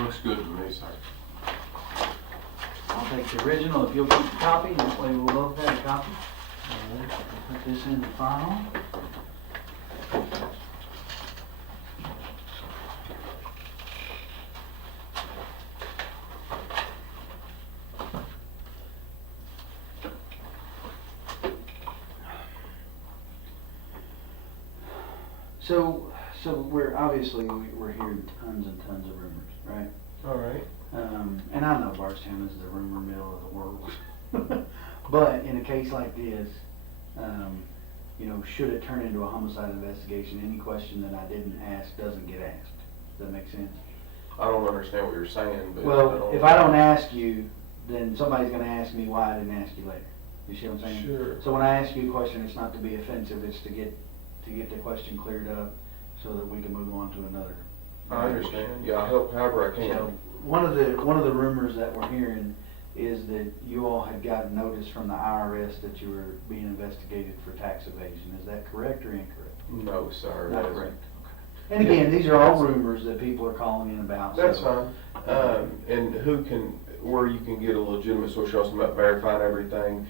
Looks good to me, sir. I'll take the original if you'll keep the copy, that way we'll both have a copy. All right, I'll put this in the file. So we're obviously we're hearing tons and tons of rumors, right? All right. And I know Bardstown is the rumor mill of the world, but in a case like this, you know, should it turn into a homicide investigation, any question that I didn't ask doesn't get asked. Does that make sense? I don't understand what you're saying, but Well, if I don't ask you, then somebody's going to ask me why I didn't ask you later. You see what I'm saying? Sure. So when I ask you a question, it's not to be offensive, it's to get the question cleared up so that we can move on to another. I understand. Yeah, I'll help however I can. So one of the rumors that we're hearing is that you all had gotten notice from the IRS that you were being investigated for tax evasion. Is that correct or incorrect? No, sir. Not that correct. isn't. And again, these are all rumors that people are calling in about. That's so. fine. And where you can get a legitimate source, you're also about verifying everything.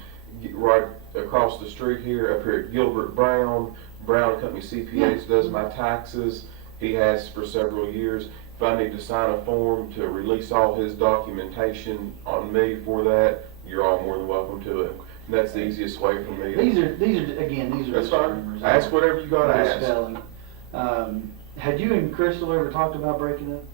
Right across the street here, up here at Gilbert Brown Company CPAs does my taxes. He has for several years. If I need to sign a form to release all his documentation on me for that, you're all more than welcome to it. And that's the easiest way for me. These are That's just fine. rumors. Ask whatever you got to ask. Spelling. Had you and Crystal ever talked about breaking up?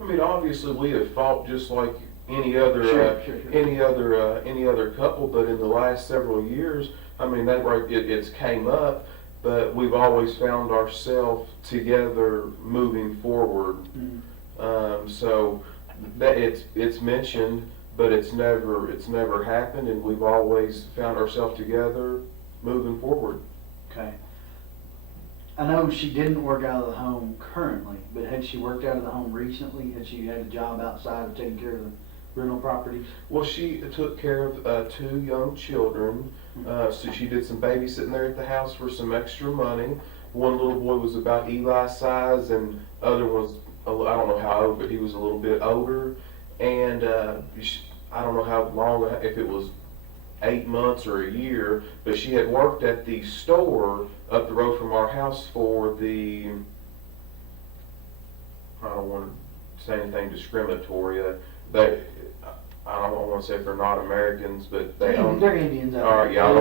I mean, obviously we have fought just like any other Sure. any other couple, but in the last several years, I mean, it's came up, but we've always found ourselves together moving forward. Mm-hmm. So that it's mentioned, but it's never happened, and we've always found ourselves together moving forward. Okay. I know she didn't work out of the home currently, but had she worked out of the home recently? Had she had a job outside of taking care of the rental properties? Well, she took care of 2 young children, so she did some babysitting there at the house for some extra money. One little boy was about Eli's size, and other was, I don't know how old, but he was a little bit older. And I don't know how long, if it was 8 months or a year, but she had worked at the store up the road from our house for the, I don't want to say anything discriminatory, I don't want to say if they're not Americans, but They're Indians. All right, yeah, I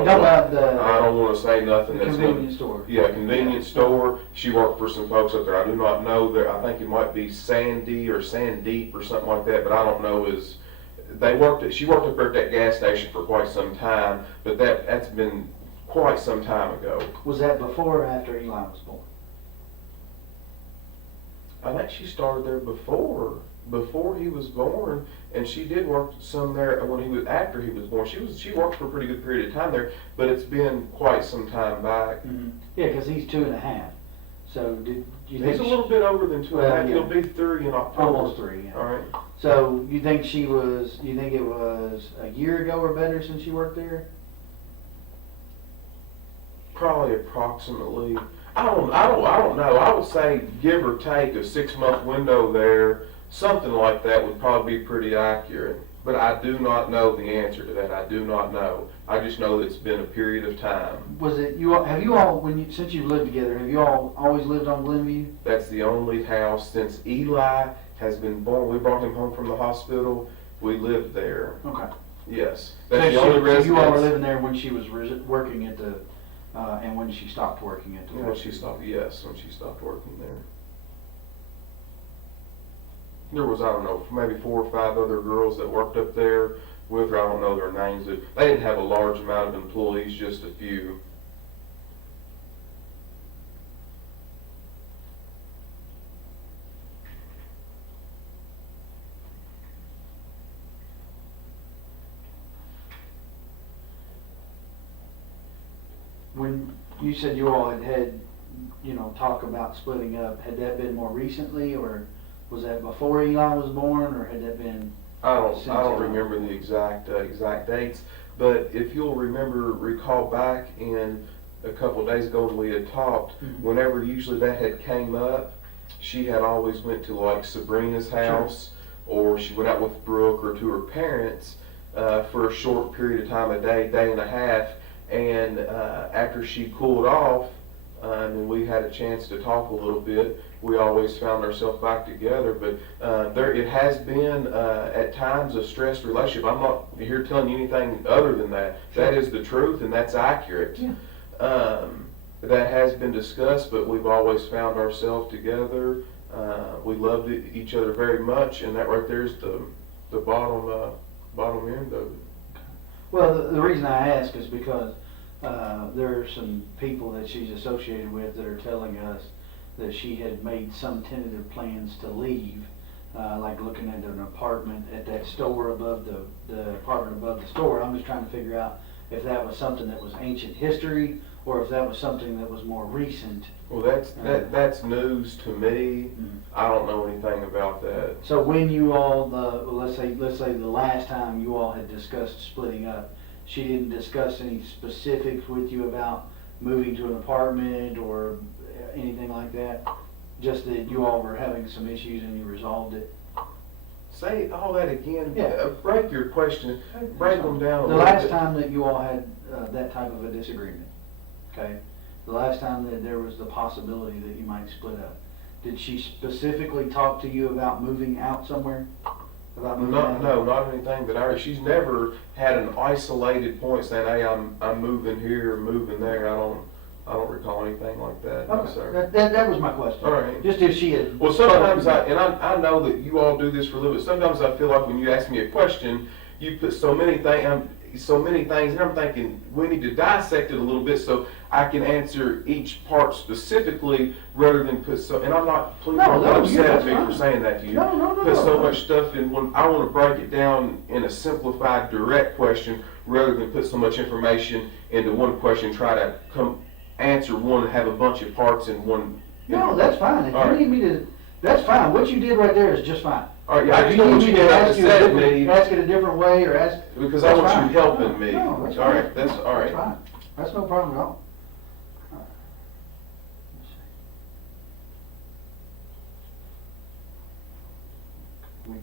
don't want to say nothing. The convenience store. Yeah, convenience store. She worked for some folks up there. I do not know that. I think it might be Sandy or Sandeep or something like that, but I don't know. She worked up there at that gas station for quite some time, but that's been quite some time ago. Was that before or after Eli was born? I think she started there before he was born, and she did work some there after he was born. She worked for a pretty good period of time there, but it's been quite some time back. Mm-hmm. Yeah, because he's 2.5. So did you think he's a little bit older than 2.5. Yeah. He'll be 3 in October. Almost 3. Yeah. All right. So you think it was a year ago or better since you worked there? Probably approximately. I don't know. I would say give or take a 6-month window there. Something like that would probably be pretty accurate. But I do not know the answer to that. I do not know. I just know that it's been a period of time. Was it since you've lived together, have you all always lived on Glenview? That's the only house since Eli has been born. We brought him home from the hospital. We lived there. Okay. Yes. That's the only residence. So you all were living there when she was working at the, and when she stopped working at the. When she stopped working there. There was, I don't know, maybe 4 or 5 other girls that worked up there with her. I don't know their names. They didn't have a large amount of employees, just a few. When you said you all had talk about splitting up, had that been more recently, or was that before Eli was born, or had that been? I don't remember the exact dates, but if you'll recall back in a couple of days ago when we had talked, Mm-hmm. whenever usually that had came up, she had always went to like Sabrina's house, or she went out with Brooke or to her parents for a short period of time, a day and a half. And after she cooled off, and we had a chance to talk a little bit, we always found ourselves back together. But it has been at times a stressed relationship. I'm not here telling you anything other than that. That is the truth, and that's accurate. Yeah. That has been discussed, but we've always found ourselves together. We loved each other very much, and that right there is the bottom end of it. Well, the reason I ask is because there are some people that she's associated with that are telling us that she had made some tentative plans to leave, like looking at an apartment at that store above the apartment above the store. I'm just trying to figure out if that was something that was ancient history or if that was something that was more recent. Well, that's news to me. I don't know anything about that. So when you all, let's say the last time you all had discussed splitting up, she didn't discuss any specifics with you about moving to an apartment or anything like that? Just that you all were having some issues and you resolved it? Say all that again. Yeah. Break your question. Break them down a The little last bit. time that you all had that type of a disagreement, okay? The last time that there was the possibility that you might split up, did she specifically talk to you about moving out somewhere? About moving out? No, not anything that I. She's never had an isolated point saying, "Hey, I'm moving here, or moving there." I don't recall anything like that. No, Okay, sir. that was my question. All right. Just if she had. Well, sometimes I know that you all do this for a living. Sometimes I feel like when you ask me a question, you put so many things, and I'm thinking we need to dissect it a little bit so I can answer each part specifically rather than put so. And I'm not, please don't get upset at me for saying that to you. No. Put so much stuff in when I want to break it down in a simplified, direct question rather than put so much information into one question. Try to answer one and have a bunch of parts in one. No, that's fine. If All you right. need me to, that's fine. What you did right there is just fine. All right, yeah, I If just know what need you me did. to I ask just you a said different- me ask it a different way or ask. because I that's want fine. you helping me. No, that's All fine. right, that's all right. That's fine. That's no problem at all. We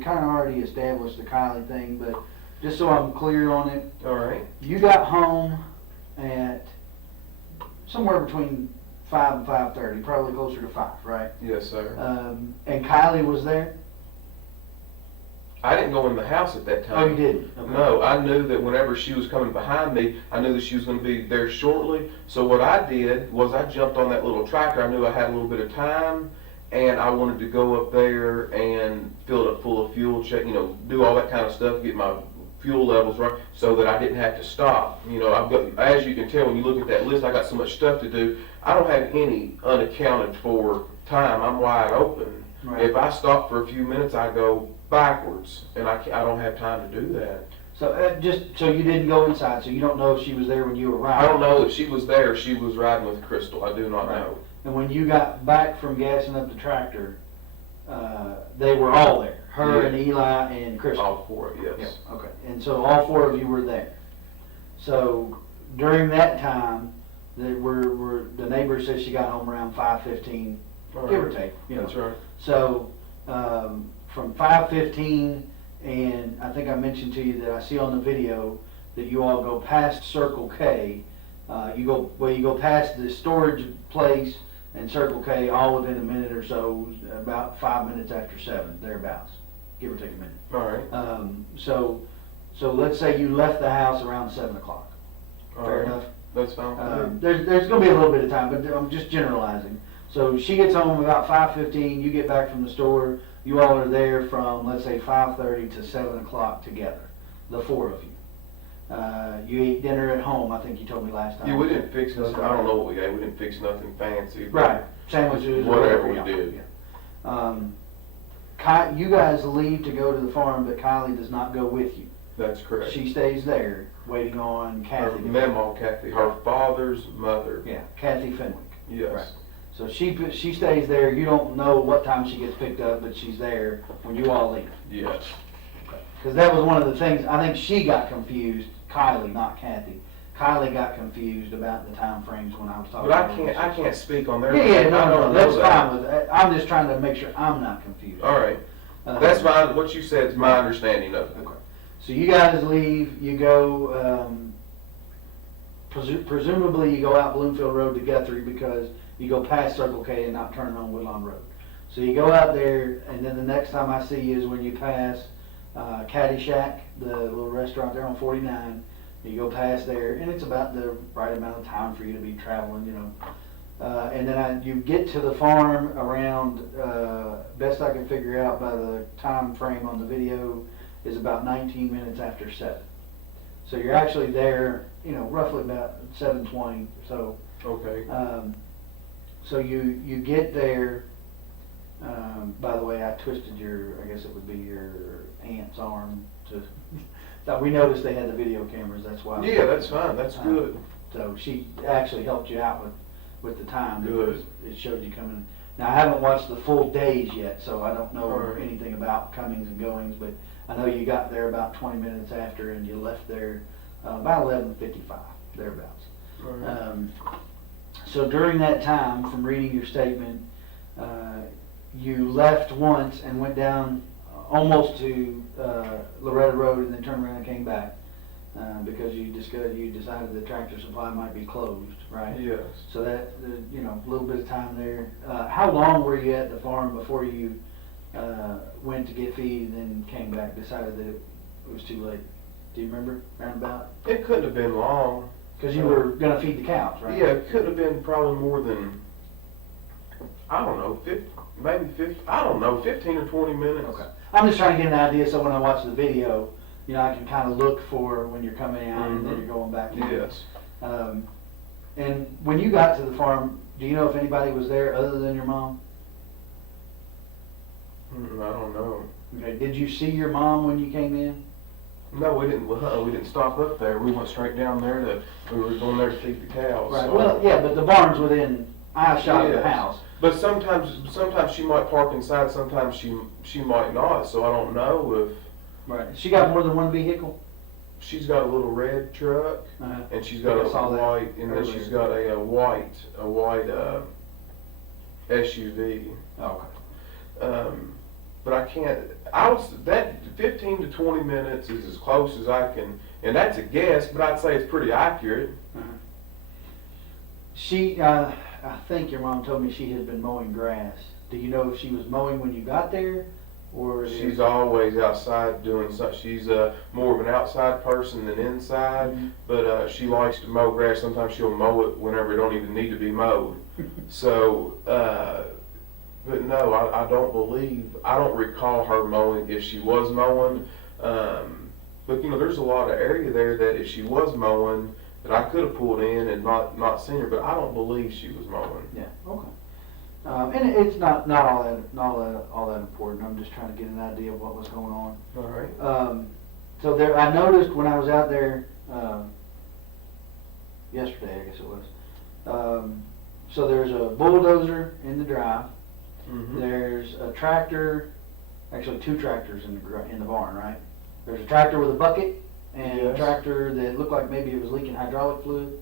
kind of already established the Kylie thing, but just so I'm clear on it, All right. you got home at somewhere between 5 and 5:30, probably closer to 5, right? Yes, sir. And Kylie was there? I didn't go in the house at that time. Oh, you didn't? Okay. No, I knew that whenever she was coming behind me, I knew that she was going to be there shortly. So what I did was I jumped on that little tractor. I knew I had a little bit of time, and I wanted to go up there and fill it up full of fuel, check, do all that kind of stuff, get my fuel levels right, so that I didn't have to stop. I've got, as you can tell when you look at that list, I got so much stuff to do. I don't have any unaccounted for time. I'm wide open. Right. If I stop for a few minutes, I go backwards, and I don't have time to do that. So so you didn't go inside, so you don't know if she was there when you arrived? I don't know if she was there. She was riding with Crystal. I do not Right. know. And when you got back from gassing up the tractor, they were all there, her Yeah. and Eli and Crystal? All four, yes. Yeah, okay. And so all four of you were there. So during that time, the neighbor says she got home around 5:15, All give or right. take. That's right. So from 5:15, and I think I mentioned to you that I see on the video that you all go past Circle K. You go past the storage place and Circle K all within a minute or so, about 5 minutes after 7, thereabouts, give or take a minute. All right. So let's say you left the house around 7 o'clock. All Fair right. enough? That's fine. There's going to be a little bit of time, but I'm just generalizing. So she gets home about 5:15, you get back from the store, you all are there from, let's say, 5:30 to 7 o'clock together, the four of you. You ate dinner at home, I think you told me last time. Yeah, we didn't fix nothing. I don't know what we ate. We didn't fix nothing fancy. but Right, sandwiches. or Whatever we yeah, did. yeah. You guys leave to go to the farm, but Kylie does not go with you. That's correct. She stays there, waiting on Her Kathy. Mamaw Kathy, her father's mother. Yeah, Kathy Fenwick. Yes. Right. So she stays there. You don't know what time she gets picked up, but she's there when you all leave. Yes. Because that was one of the things, I think she got confused, Kylie, not Kathy. Kylie got confused about the time frames when I was talking. But I can't speak on their. Yeah, I no, don't that's know that. fine with that. I'm just trying to make sure I'm not confused. All right, that's my, what you said is my understanding of it. Okay. So you guys leave, you go, presumably you go out Bloomfield Road to Guthrie because you go past Circle K and not turn on Woodlawn Road. So you go out there, and then the next time I see you is when you pass Caddy Shack, the little restaurant there on 49. You go past there, and it's about the right amount of time for you to be traveling, you know. And then you get to the farm around, best I can figure out by the time frame on the video, is about 19 minutes after 7. So you're actually there, you know, roughly about 7:20 or so. Okay. So you get there. By the way, I twisted I guess it would be your aunt's arm to. Thought we noticed they had the video cameras. That's why. Yeah, that's fine. That's good. So she actually helped you out with the time. Good. It showed you coming. Now I haven't watched the full days yet, so I don't know Right. anything about comings and goings. But I know you got there about 20 minutes after, and you left there about 11:55 thereabouts. Right. So during that time, from reading your statement, you left once and went down almost to Loretta Road and then turned around and came back because you decided the Tractor Supply might be closed, right? Yes. So that, you know, a little bit of time there. How long were you at the farm before you went to get feed and then came back, decided that it was too late? Do you remember, roundabout? It couldn't have been long. Because you were going to feed the cows, right? Yeah, it could have been probably more than, I don't know, 15 or 20 minutes. Okay. I'm just trying to get an idea so when I watch the video, you know, I can kind of look for when you're coming out and then you're going back in. Yes. And when you got to the farm, do you know if anybody was there other than your mom? I don't know. Okay. Did you see your mom when you came in? No, we didn't. We didn't stop up there. We went straight down there. We were going there to feed the cows. Right. So. Well, yeah, but the barn's within eye shot of the Yes. house. But sometimes she might park inside. Sometimes she might not. So I don't know if Right. She got more than one vehicle? she's got a little red truck Uh-huh. and she's got I saw a that white, and then earlier. she's got a white SUV. Oh, okay. But I can't. That 15 to 20 minutes is as close as I can, and that's a guess. But I'd say it's pretty accurate. Uh-huh. I think your mom told me she had been mowing grass. Do you know if she was mowing when you got there, or She's always outside doing something. She's more of an outside person than inside, Mhm. but she likes to mow grass. Sometimes she'll mow it whenever it don't even need to be mowed. So, but no, I don't recall her mowing if she was mowing. But you know, there's a lot of area there that if she was mowing, that I could have pulled in and not seen her, but I don't believe she was mowing. Yeah. Okay. And it's not all that important. I'm just trying to get an idea of what was going on. All right. So there, I noticed when I was out there yesterday, I guess it was. So there's a bulldozer in the drive. Mm-hmm. There's a tractor, actually two tractors in the barn, right? There's a tractor with a bucket and a Yes. tractor that looked like maybe it was leaking hydraulic fluid.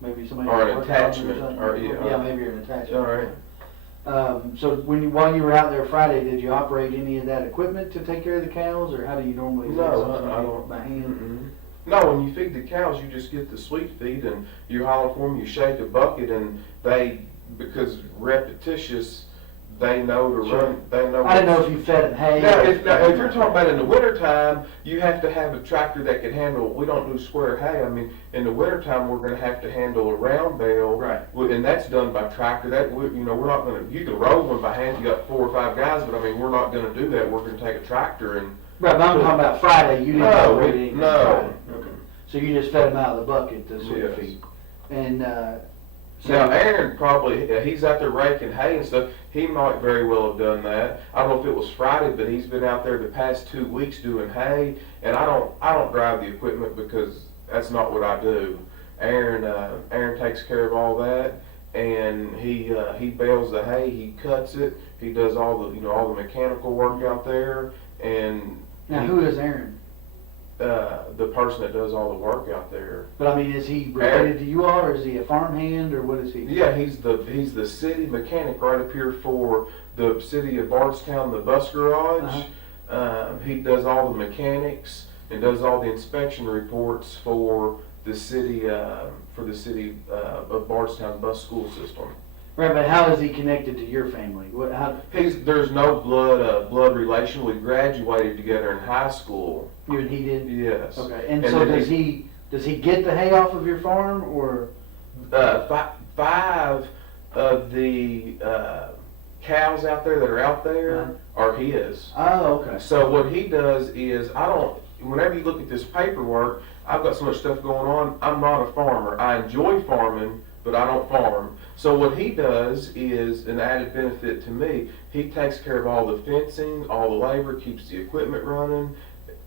Maybe somebody Or was an working on it attachment, something. or, yeah. Maybe an attachment. All right. So while you were out there Friday, did you operate any of that equipment to take care of the cows, or how do you normally do No, something I don't. by hand? Mm-mm. No, when you feed the cows, you just get the sweet feed and you holler for them, you shake a bucket, and because repetitious, they know to Sure. run, they know. I didn't know if you fed them hay. Now, if you're talking about in the wintertime, you have to have a tractor that can handle, we don't do square hay. I mean, in the wintertime, we're gonna have to handle a round bale. Right. And that's done by tractor. We're not gonna, you can roll one by hand, you got 4 or 5 guys, but I mean, we're not gonna do that. We're gonna take a tractor and. Right, but I'm talking about Friday, you didn't No, operate anything no. Friday. Okay. So you just fed them out of the bucket, the sweet Yes. feed. And, so. Now, Aaron probably, he's out there raking hay and stuff, he might very well have done that. I don't know if it was Friday, but he's been out there the past 2 weeks doing hay, and I don't drive the equipment because that's not what I do. Aaron takes care of all that, and he bales the hay, he cuts it, he does all the mechanical work out there, and. Now, who is Aaron? the person that does all the work out there. But I mean, is he related to you all, or is he a farmhand, or what is he? Yeah, he's the city mechanic right up here for the city of Bardstown, the bus garage. He does all the mechanics and does all the inspection reports for the city of Bardstown bus school system. Right, but how is he connected to your family? What? How? There's no blood relation. We graduated together in high school. You and he did? Yes. Okay. And And so then does he get the hay off of your farm, or? Five of the cows out there that are out there are his. Oh, okay. So what he does is, whenever you look at this paperwork, I've got so much stuff going on, I'm not a farmer. I enjoy farming, but I don't farm. So what he does is an added benefit to me. He takes care of all the fencing, all the labor, keeps the equipment running.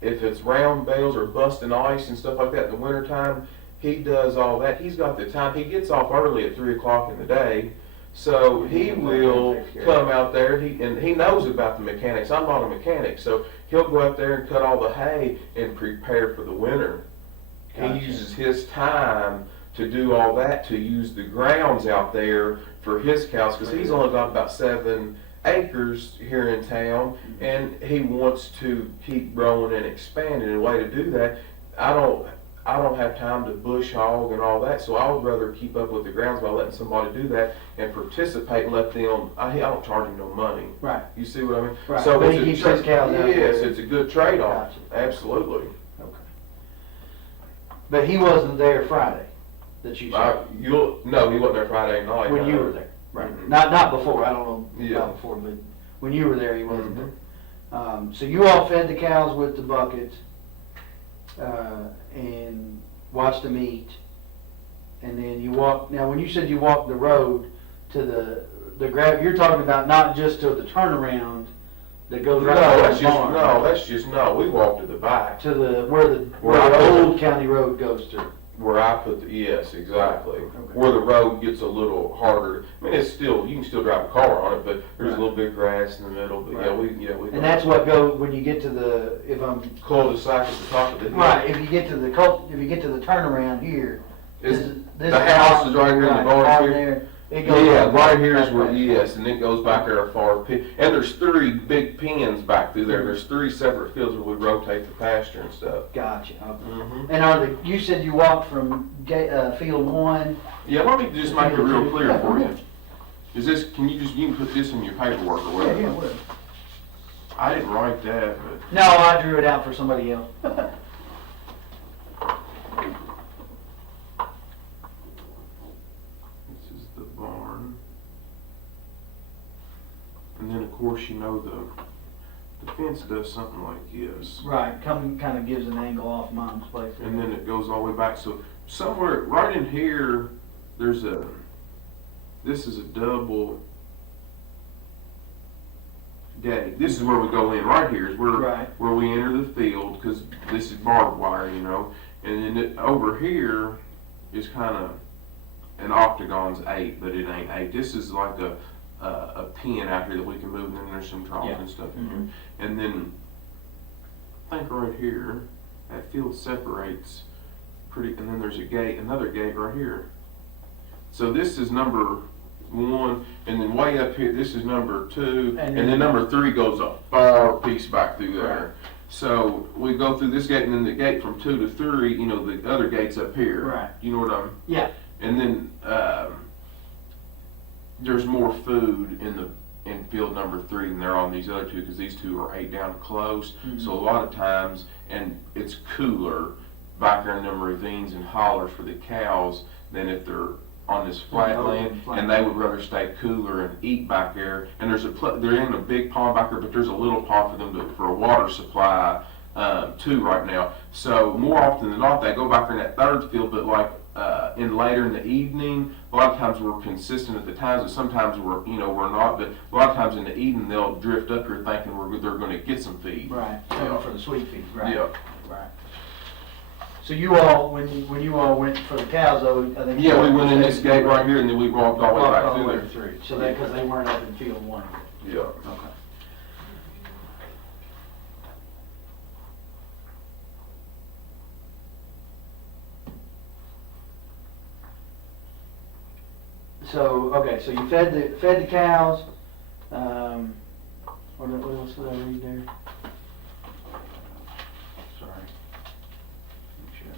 If it's round bales or busting ice and stuff like that in the wintertime, he does all that. He's got the time. He gets off early at 3 o'clock in the day. So he will come out there, and he knows about the mechanics. I'm not a mechanic, so he'll go out there and cut all the hay and prepare for the winter. Gotcha. He uses his time to do all that, to use the grounds out there for his cows, because he's only got about 7 acres here in town, and he wants to keep growing and expanding. And a way to do that, I don't have time to bush hog and all that, so I would rather keep up with the grounds by letting somebody do that and participate and let them. I don't charge him no money. Right. You see what I mean? Right. So But it's he keeps his cows out there. Yes, it's a good trade-off. Gotcha. Absolutely. Okay. But he wasn't there Friday, that you saw. No, he wasn't there Friday night. When no. you were there. Right. Mhm. Not before. I don't know Yeah. about before, but when you were there, he wasn't Mhm. there. So you all fed the cows with the buckets, and watched them eat, and then you walked. Now, when you said you walked the road to the grab, you're talking about not just to the turnaround that goes right by the barn. We walked to the back To where Where the old county road goes through. where I put yes, exactly. Okay. Where the road gets a little harder. I mean, you can still drive a car on it, but there's Right. a little bit of grass in the middle. But Right. we. And that's what goes when you get to the cul-de-sac at the top of the hill. right. If you get to the turnaround here, this the house is right here in the barn here. there. It goes Yeah, up right here is back where, there. yes, and it goes back there a far pit. And there's 3 big pens back through there. There's 3 separate fields where we rotate the pasture and stuff. Gotcha. Okay. Mhm. And you said you walked from field 1. Yeah, let me just make it real clear Yeah, for you. okay. You can put this in your paperwork or whatever. Yeah, whatever. I didn't write that, but. No, I drew it out for somebody else. This is the barn. And then, of course, the fence does something like this. Right, kind of gives an angle off Mom's place. And then it goes all the way back. So somewhere right in here, this is a double gate. This is where we go in. Right here is Right. where we enter the field, because this is barbed wire, And then over here is kind of an octagon's 8, but it ain't 8. This is like a pen out here that we can move, and then there's some troughs and stuff in here. And then I think right here, that field separates and then there's another gate right here. So this is number 1, and then way up here, this is number 2, and then number 3 goes a far piece back through there. Right. So we go through this gate, and then the gate from 2 to 3, the other gate's up here. Right. You know what I'm? Yeah. And then there's more food in field number 3 than there are on these other 2, because these 2 are 8 down close. So a lot of times, and it's cooler back there in them ravines and hollers for the cows than if they're on this flat land, and they would rather stay cooler and eat back there. And there ain't a big pond back there, but there's a little pond for them for a water supply too right now. So more often than not, they go back there in that 3rd field, but like in later in the evening, a lot of times we're consistent at the times, and sometimes we're not. But a lot of times in the evening, they'll drift up here thinking they're going to get some feed. Right. For the sweet feed. Right. Yeah. Right. So you all, when you all went for the cows, though, I think. Yeah, we went in this gate right here, and then we walked all the way back through there. So because they weren't up in field 1. Yeah. Okay. So, okay, so you fed the cows, what else did I read there? Sorry. Make sure.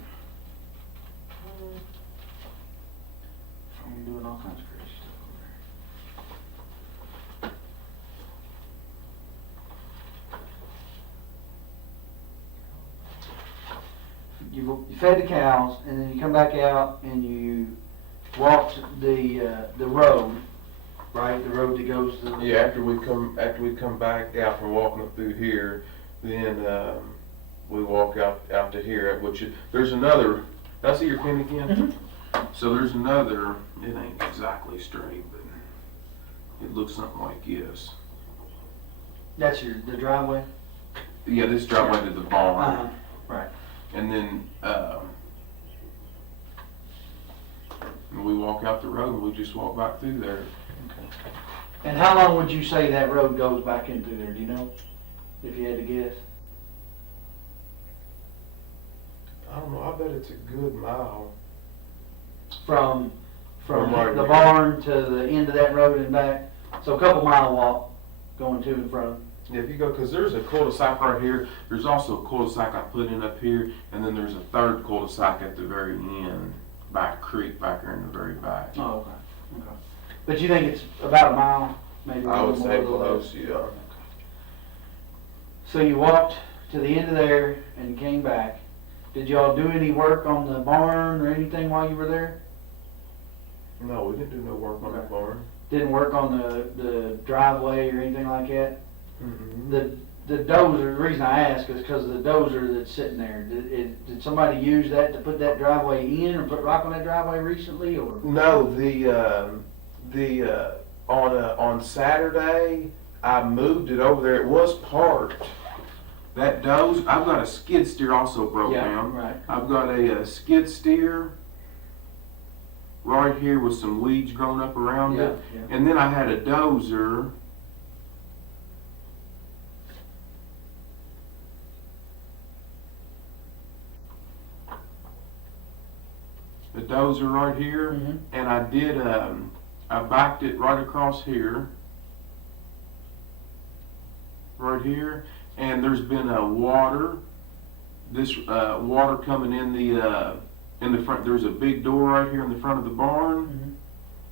I'm doing all kinds of crazy stuff over there. You fed the cows, and then you come back out and you walked the road, right? The road that goes to the... Yeah, after we come back out from walking up through here, then we walk out to here, there's another. Did I see your pin again? Mhm. So there's another. It ain't exactly straight, but it looks something like this. That's the driveway? Yeah, this driveway to the barn, Right. and then we walk out the road and we just walk back through there. Okay. And how long would you say that road goes back into there, do you know? If you had to guess? I don't know. I bet it's a good mile. From right the here. barn to the end of that road and back? So a couple mile walk going to and from. Yeah, if you go, because there's a cul-de-sac right here. There's also a cul-de-sac I put in up here, and then there's a third cul-de-sac at the very end, by a creek back there in the very back. Oh, okay. Okay. But you think it's about a mile, maybe? I would say a little close, less? yeah. So you walked to the end of there and came back. Did y'all do any work on the barn or anything while you were there? No, we didn't do no work on the Okay. barn. Didn't work on the driveway or anything like that? Mm-hmm. The dozer, the reason I ask is because the dozer that's sitting there, did somebody use that to put that driveway in or put rock on that driveway recently, or? No, on Saturday, I moved it over there. It was parked. That dozer, I've got a skid steer also broke down. Right. I've got a skid steer right here with some weeds growing up around it. Yeah. And then I had a dozer. The dozer right here, Mhm. and I did, I backed it right across here. Right here, and there's been a water coming in the front. There's a big door right here in the front of the barn, Mhm.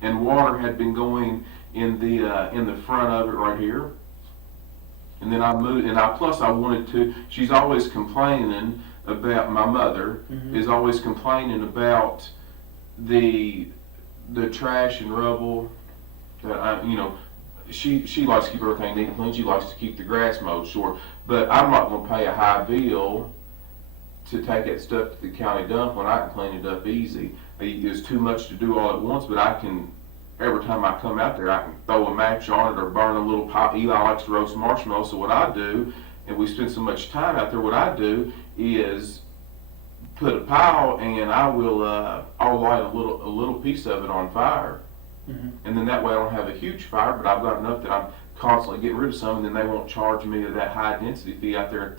and water had been going in the front of it right here. And then I moved, and I wanted to. She's always complaining about, my mother Mhm. is always complaining about the trash and rubble that she likes to keep everything neat and clean. She likes to keep the grass mowed short, but I'm not going to pay a high bill to take that stuff to the county dump when I can clean it up easy. It's too much to do all at once, but I can. Every time I come out there, I can throw a match on it or burn a little pile. Eli likes to roast marshmallows, so what I do, and we spend so much time out there, what I do is put a pile, and I'll light a little piece of it on fire. Mhm. And then that way I don't have a huge fire, but I've got enough that I'm constantly getting rid of some, and then they won't charge me that high density fee out there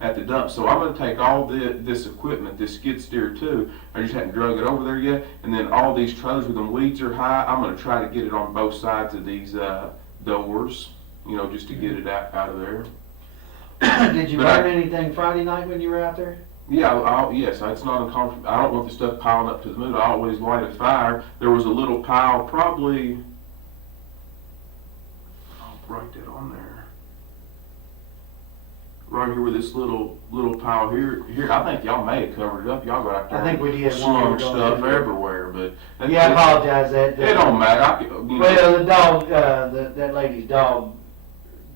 at the dump. So I'm going to take all this equipment, this skid steer too. I just haven't drug it over there yet, and then all these trailers where the weeds are high, I'm going to try to get it on both sides of these doors, just to get it out of there. Did you But burn anything Friday night when you were out there? Yeah, yes, it's not uncomfortable. I don't want the stuff piling up to the moon. I always light a fire. There was a little pile, probably, I'll write that on there. Right here with this little pile here. I think y'all may have covered it up. Y'all got out there. I think we did. Slung stuff everywhere, but. Yeah, I apologize. It don't matter. Well, the dog, that lady's dog,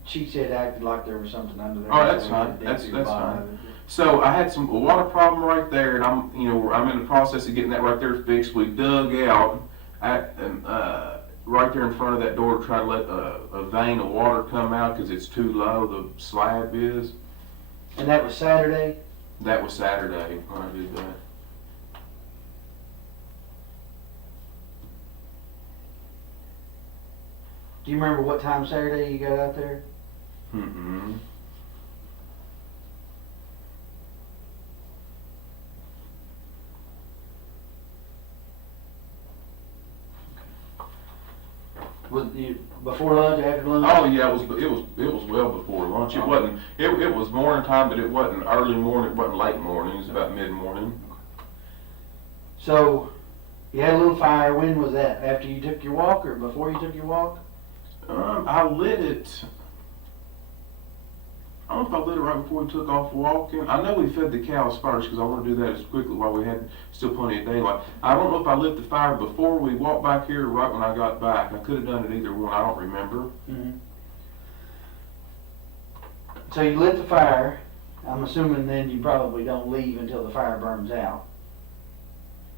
she said acted like there was something under there. Oh, that's fine. That's fine. So I had a water problem right there, and I'm in the process of getting that right there fixed. We dug out right there in front of that door to try to let a vein of water come out because it's too low. The slab is. And that was Saturday? That was Saturday when I did that. Do you remember what time Saturday you got out there? Mm-hmm. Was you before lunch, after lunch? Oh yeah, it was well before lunch. It wasn't. It was morning time, but it wasn't early morning. It wasn't late morning. It was about mid morning. So, you had a little fire. When was that? After you took your walk or before you took your walk? I lit it. I don't know if I lit it right before we took off walking. I know we fed the cows first because I want to do that as quickly while we had still plenty of daylight. I don't know if I lit the fire before we walked back here or right when I got back. I could have done it either one. I don't remember. Mm-hmm. So you lit the fire. I'm assuming then you probably don't leave until the fire burns out.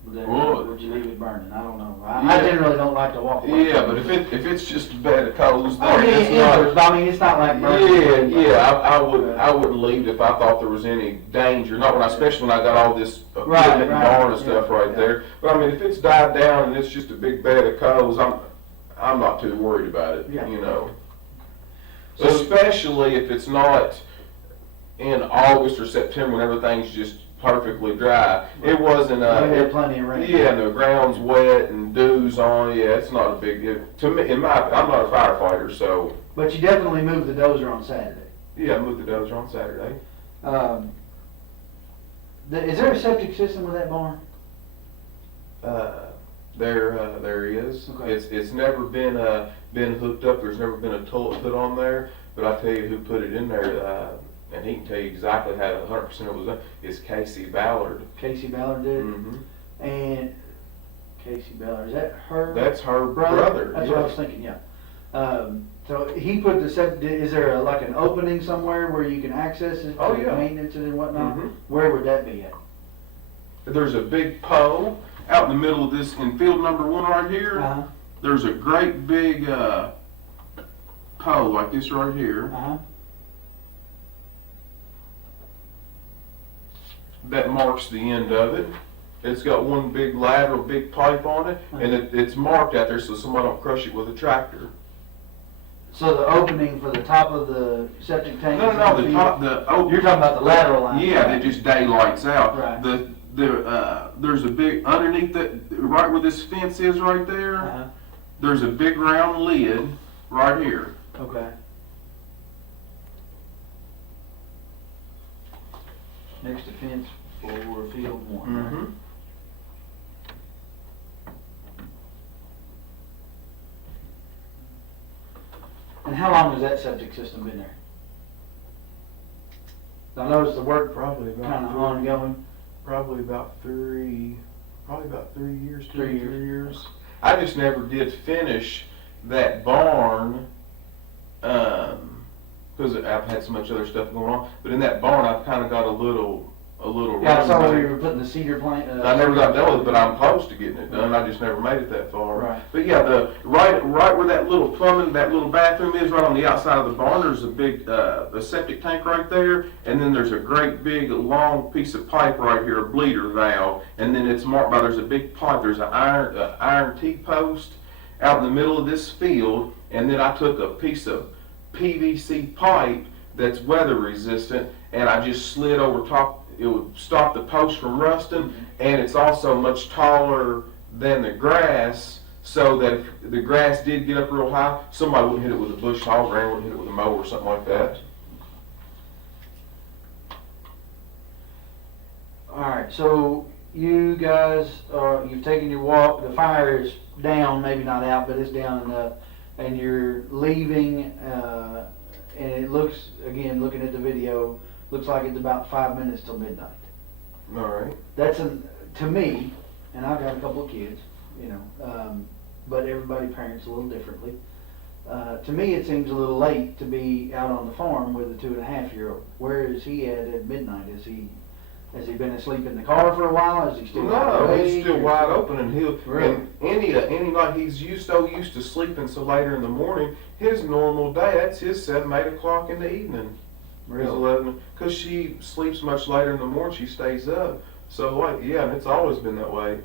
Well, Would you leave it burning? I don't know. I generally don't like to walk away. Yeah, but if it's just a bed of coals, Oh, then yeah, it's yeah, not. I mean, it's not like burning. I wouldn't leave if I thought there was any danger. Not when especially when I got all this Right, equipment and barn and yeah, stuff right yeah. there. But I mean, if it's died down and it's just a big bed of coals, I'm not too worried about it. Yeah. You know, So- especially if it's not in August or September when everything's just perfectly dry. It wasn't. We had plenty of rain. Yeah, and the ground's wet and dew's on it. Yeah, it's not a big deal. To me, I'm not a firefighter, so. But you definitely moved the dozer on Saturday. Yeah, I moved the dozer on Saturday. Is there a septic system with that barn? There is. Okay. It's never been hooked up. There's never been a toilet put on there. But I tell you who put it in there, and he can tell you exactly how 100% it was done. Is Casey Ballard. Casey Ballard did it? Mm-hmm. And Casey Ballard, is that her? That's her brother. That's yeah. what I was thinking, yeah. So he put the septic, is there like an opening somewhere where you can access it? Oh, for yeah. Maintenance and whatnot? Mhm. Where would that be at? There's a big pole out in the middle of this, in field number 1 right here. Uh-huh, There's a great big pole like this right here uh-huh. that marks the end of it. It's got one big lateral, big pipe on it, and it's marked out there so somebody don't crush it with a tractor. So the opening for the top of the septic tank? No, is no, in the field? top, You're talking about the lateral line? yeah, that just daylights out. Right. There's a big, underneath that, right where this fence is right there, Uh-huh, there's a big round lid right here. okay. Next to fence for field 1, right? Mm-hmm. And how long has that septic system been there? I noticed the work Probably kind of ongoing. Probably about 3 years, 3 3 years. I just never did finish that barn, because I've had so much other stuff going on. But in that barn, I've kind of got a little Yeah, I saw where runway. you were putting the cedar plant. I never got done with it, but I'm close to getting it done. I just never made it that far. Right. But yeah, the right where that little plumbing, that little bathroom is, right on the outside of the barn. There's a big a septic tank right there, and then there's a great big long piece of pipe right here, a bleeder valve, and then it's marked by there's a big pipe. There's an iron T-post out in the middle of this field, and then I took a piece of PVC pipe that's weather resistant, and I just slid over top. It would stop the post from rusting, and it's also much taller than the grass, so that if the grass did get up real high, somebody wouldn't hit it with a bush hog, or anyone wouldn't hit it with a mower or something like that. Alright, so you guys, you've taken your walk, the fire is down, maybe not out, but it's down enough, and you're leaving, and it looks, again, looking at the video, looks like it's about 5 minutes till midnight. All right. That's to me, and I've got a couple of kids, you know, but everybody parents a little differently. To me, it seems a little late to be out on the farm with a 2.5-year-old. Where is he at midnight? Has he been asleep in the car for a while? Is he still No, awake, he's still or- wide open, and he'll. Really? And any night he's so used to sleeping so later in the morning. His normal day, that's his 7, 8 o'clock in the evening. It's 11, because she sleeps much later in the morning. She stays up. So like, yeah, and it's always been that way.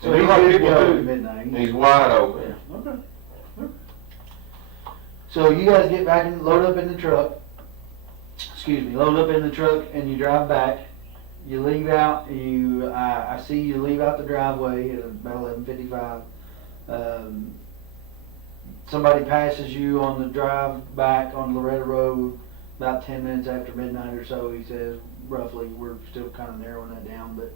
So And he's like good to people go do, at midnight. He's wide open. Yeah, okay. So you guys get back and load up in the truck. Excuse me, load up in the truck and you drive back. You leave out. I see you leave out the driveway at about 11:55. somebody passes you on the drive back on Loretta Road about 10 minutes after midnight or so, he says, roughly, we're still kind of narrowing that down, but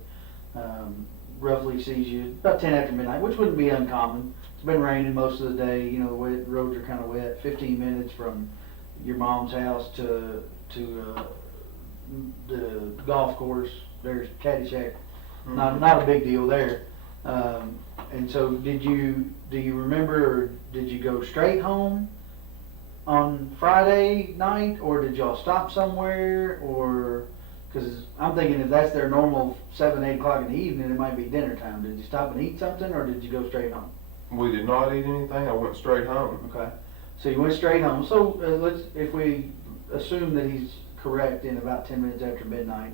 roughly sees you about 10 after midnight, which wouldn't be uncommon. It's been raining most of the day, you know, the roads are kind of wet. 15 minutes from your mom's house to the golf course, there's Caddyshack. Not a big deal there. And so do you remember, or did you go straight home on Friday night, or did y'all stop somewhere, or, because I'm thinking if that's their normal 7, 8 o'clock in the evening, it might be dinner time. Did you stop and eat something, or did you go straight home? We did not eat anything. I went straight home. Okay, so you went straight home. So if we assume that he's correct in about 10 minutes after midnight,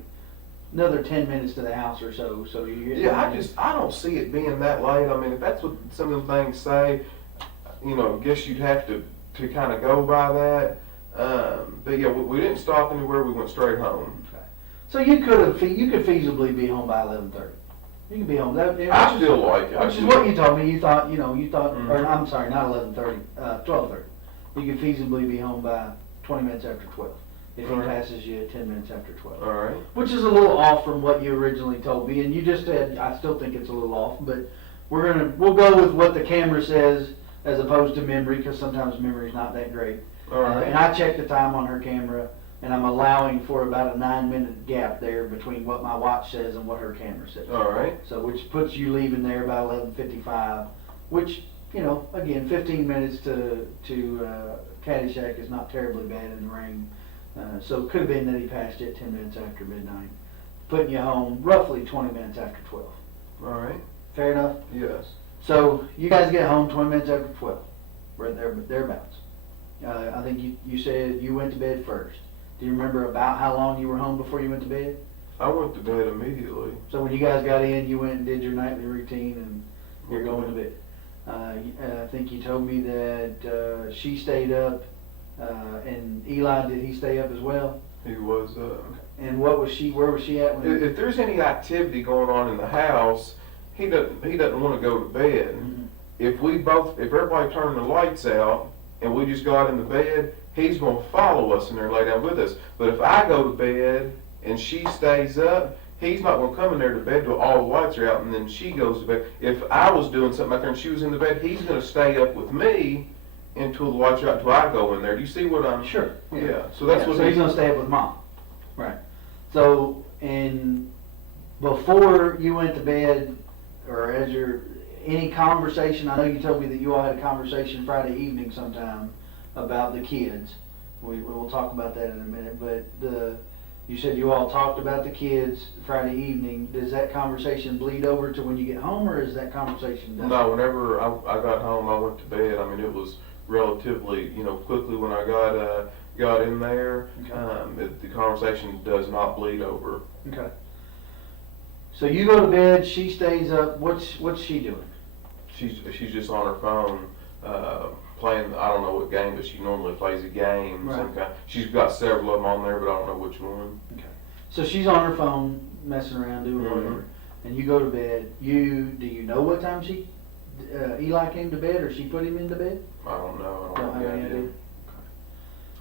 another 10 minutes to the house or so. So you Yeah, I don't see it being that late. I mean, if that's what some of the things say, you know, I guess you'd have to kind of go by that. But yeah, we didn't stop anywhere. We went straight home. Okay. So you could feasibly be home by 11:30. You could be home. I feel like it. Which is what you told me. You thought, or I'm sorry, not 11:30, 12:30. You could feasibly be home by 20 minutes after 12 if he passes you at 10 minutes after 12. All right. Which is a little off from what you originally told me, and you just said I still think it's a little off, but we'll go with what the camera says as opposed to memory, because sometimes memory's not that great. All right. And I checked the time on her camera, and I'm allowing for about a 9-minute gap there between what my watch says and what her camera says. All right. So which puts you leaving there about 11:55, which, you know, again, 15 minutes to Caddyshack is not terribly bad in the rain. So it could have been that he passed you at 10 minutes after midnight, putting you home roughly 20 minutes after 12. All right. Fair enough? Yes. So you guys get home 20 minutes after 12, right there, thereabouts. I think you said you went to bed first. Do you remember about how long you were home before you went to bed? I went to bed immediately. So when you guys got in, you went and did your nightly routine, and you're going to bed. I think you told me that she stayed up, and Eli, did he stay up as well? He was. And where was she at when? If there's any activity going on in the house, he doesn't want to go to bed. Mhm. If everybody turned the lights out and we just got in the bed, he's going to follow us in there and lay down with us. But if I go to bed and she stays up, he's not going to come in there to bed till all the lights are out and then she goes to bed. If I was doing something out there and she was in the bed, he's going to stay up with me until the lights are out, until I go in there. Do you see what I'm? Sure. Yeah. So that's what So he's gonna stay up with mom. Right. So, and before you went to bed, or as any conversation, I know you told me that you all had a conversation Friday evening sometime about the kids. We'll talk about that in a minute, but you said you all talked about the kids Friday evening. Does that conversation bleed over to when you get home, or is that conversation done? No, whenever I got home, I went to bed. I mean, it was relatively, quickly when I got in there. Okay. The conversation does not bleed over. Okay. So you go to bed, she stays up. What's she doing? She's just on her phone playing. I don't know what game, but she normally plays a game. Right. Some kind. She's got several of them on there, but I don't know which one. Okay. So she's on her phone, messing around, doing whatever, and you go to bed. Do you know what time Eli came to bed, or she put him into bed? I don't know. I Don't don't have have any any idea. idea.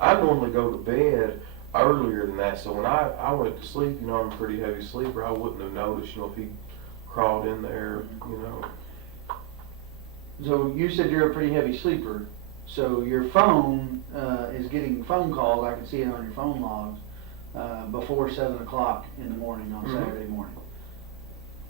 I normally go to bed earlier than that, so when I went to sleep, I'm a pretty heavy sleeper. I wouldn't have noticed, if he crawled in there, So you said you're a pretty heavy sleeper. So your phone is getting phone calls. I can see it on your phone logs before 7 o'clock in the morning on Saturday morning.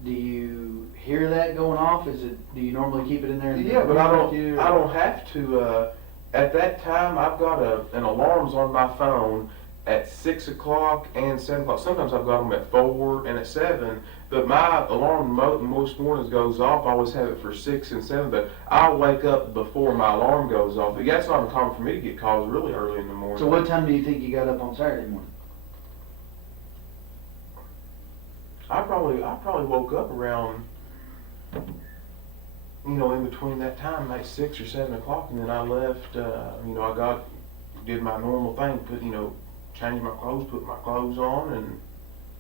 Do you hear that going off? Do you normally keep it in there? Yeah, but I don't have to. At that time, I've got an alarms on my phone at 6 o'clock and 7 o'clock. Sometimes I've got them at 4 and at 7. But my alarm most mornings goes off. I always have it for 6 and 7. But I'll wake up before my alarm goes off. But yeah, it's not uncommon for me to get calls really early in the morning. So what time do you think you got up on Saturday morning? I probably woke up around, in between that time, like 6 or 7 o'clock, and then I left. I did my normal thing, changed my clothes, put my clothes on,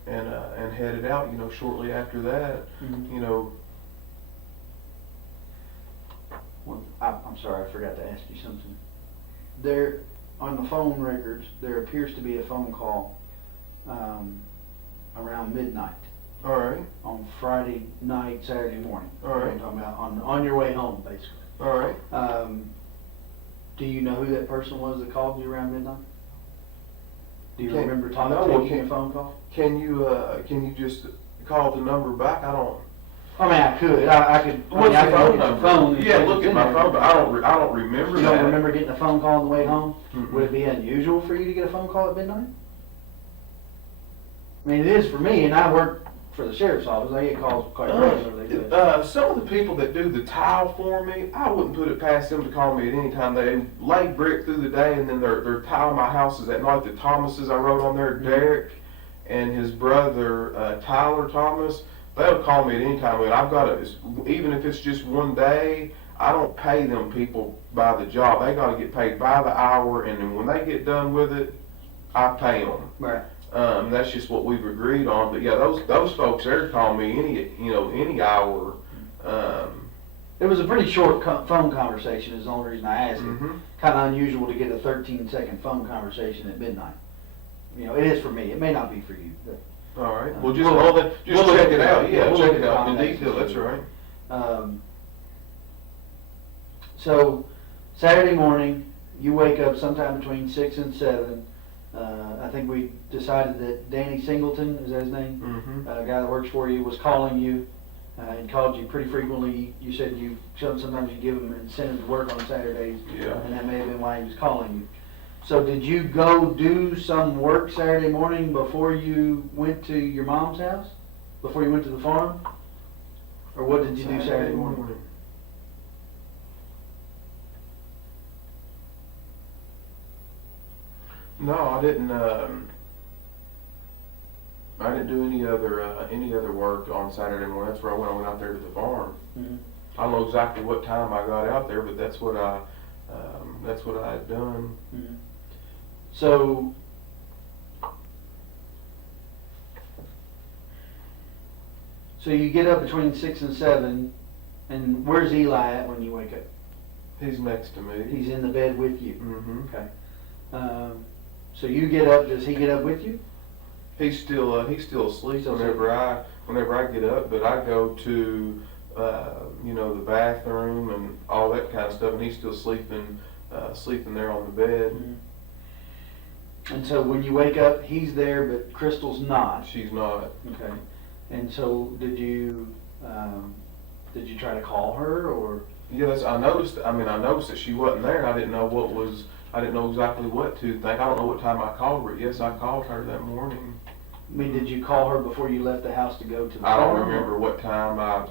and headed out. Shortly after that, Mm-hmm. you know. Well, I'm sorry, I forgot to ask you something. There, on the phone records, there appears to be a phone call around midnight All right, on Friday night, Saturday morning. All right. I'm talking about on your way home, basically. all right. Do you know who that person was that called you around midnight? Do you Can't- remember no, taking can't- a phone call? Can you just call the number back? I don't. I mean, I could. I could. I What's mean, I the could phone look at your number? phone and Yeah, see look what's at in my there. phone, but I don't remember You that. don't remember getting a phone call on the way home? Mm-mm. Would it be unusual for you to get a phone call at midnight? I mean, it is for me, and I work for the sheriff's office. I get calls quite regularly. But Some of the people that do the tile for me, I wouldn't put it past them to call me at any time. They lay brick through the day, and then their tile my house is at night. The Thomases I wrote on there, Derek and his brother Tyler Thomas, they'll call me at any time. And I've got even if it's just one day, I don't pay them people by the job. They got to get paid by the hour, and then when they get done with it, I pay them. right. That's just what we've agreed on. But yeah, those folks there call me any hour. It was a pretty short phone conversation is the only reason I asked it. Mhm. Kind of unusual to get a 13-second phone conversation at midnight. You know, it is for me. It may not be for you. But, All right. We'll- Just we'll look check at it the- out. yeah, Yeah, we'll check look it at the out in contacts. detail. That's right. So Saturday morning, you wake up sometime between 6 and 7. I think we decided that Danny Singleton, is that his name? Mm-hmm. A guy that works for you, was calling you and called you pretty frequently. You said sometimes you give him incentive to work on Saturdays, Yeah. and that may have been why he was calling you. So did you go do some work Saturday morning before you went to your mom's house? Before you went to the farm? Or what did you do Saturday morning? No, I didn't. I didn't do any other work on Saturday morning. That's where I went out there to the farm. Mhm. I don't know exactly what time I got out there, but that's what I had done. Mhm. So, you get up between 6 and 7, and where's Eli at when you wake up? He's next to me. He's in the bed with you. Mm-hmm. Okay. So you get up. Does he get up with you? He's still asleep Still whenever I get up, but I go to the bathroom and all that kind of stuff, and he's still sleeping there on the bed. Mm-hmm. And so when you wake up, he's there, but Crystal's not. She's not. Okay. And so did you try to call her or? Yes, I noticed that she wasn't there, and I didn't know exactly what to think. I don't know what time I called her. Yes, I called her that morning. I mean, did you call her before you left the house to go to the I don't farm? remember what time I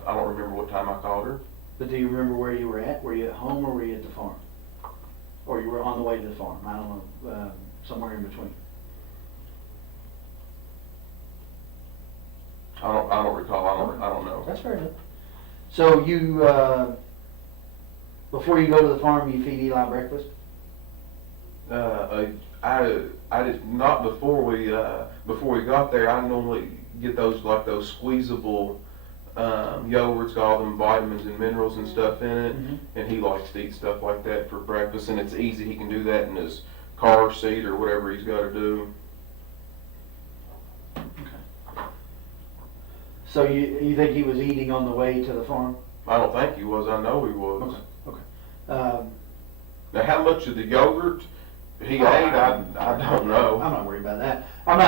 called her. But do you remember where you were at? Were you at home or were you at the farm? Or you were on the way to the farm? I don't know, somewhere in between. I don't recall. I don't know. That's fair enough. So you, before you go to the farm, you feed Eli breakfast? I did not before we got there. I normally get those squeezable yogurts, got all them vitamins and minerals and stuff in it, Mhm. and he likes to eat stuff like that for breakfast, and it's easy. He can do that in his car seat or whatever he's got to do. So you think he was eating on the way to the farm? I don't think he was. I know he was. Okay. Now, how much of the yogurt he ate, I don't know. I'm not worried about that.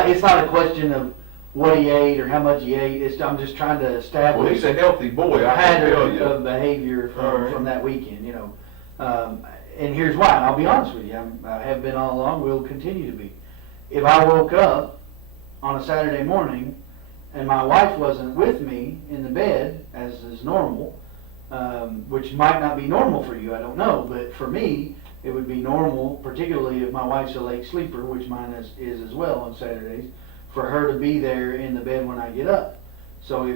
It's not a question of what he ate or how much he ate. I'm just trying to Well, establish he's a healthy boy. I can tell pattern you. of behavior All right. from that weekend, and here's why. I'll be honest with you. I have been all along. Will continue to be. If I woke up on a Saturday morning and my wife wasn't with me in the bed, as is normal, which might not be normal for you, I don't know, but for me, it would be normal, particularly if my wife's a late sleeper, which mine is as well on Saturdays, for her to be there in the bed when I get up. So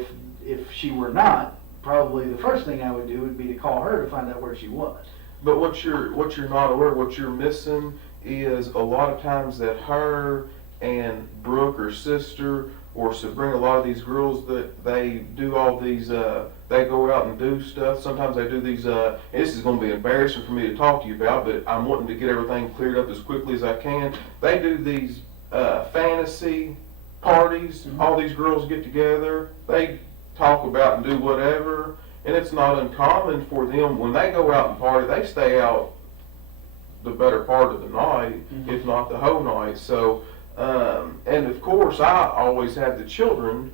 if she were not, probably the first thing I would do would be to call her to find out where she was. But what you're not aware, what you're missing is a lot of times that her and Brooke, her sister, or to bring a lot of these girls that they do all these, they go out and do stuff. Sometimes they do these, and this is going to be embarrassing for me to talk to you about, but I'm wanting to get everything cleared up as quickly as I can. They do these fantasy parties. All these girls get together. They talk about and do whatever, and it's not uncommon for them when they go out and party, they stay out the better part of the night, if not the whole night. So, and of course, I always have the children,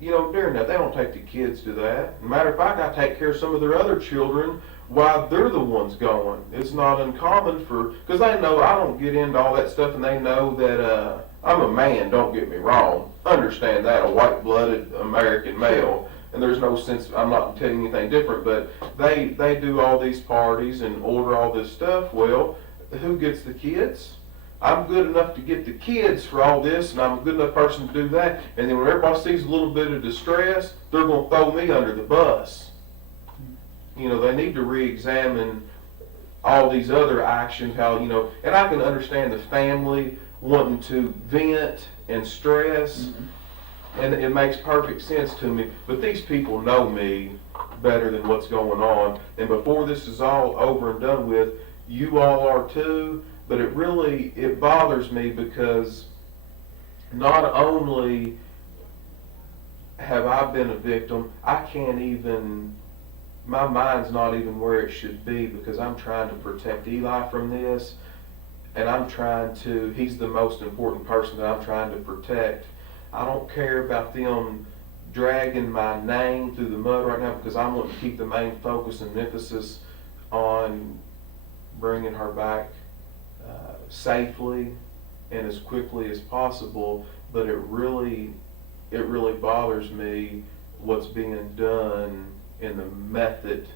you know, during that. They don't take the kids to that. Matter of fact, I take care of some of their other children while they're the ones going. It's not uncommon because they know I don't get into all that stuff, and they know that I'm a man, don't get me wrong. Understand that, a white-blooded American male. And there's no sense, I'm not telling you anything different, but they do all these parties and order all this stuff. Well, who gets the kids? I'm good enough to get the kids for all this, and I'm a good enough person to do that. And then when everybody sees a little bit of distress, they're going to throw me under the bus. You know, they need to re-examine all these other actions, how, you know, and I can understand the family wanting to vent and stress, and it makes perfect sense to me. But these people know me better than what's going on. And before this is all over and done with, you all are too. But it bothers me because not only have I been a victim, I can't even, my mind's not even where it should be, because I'm trying to protect Eli from this, and he's the most important person that I'm trying to protect. I don't care about them dragging my name through the mud right now, because I want to keep the main focus and emphasis on bringing her back safely and as quickly as possible. But it really bothers me what's being done in the method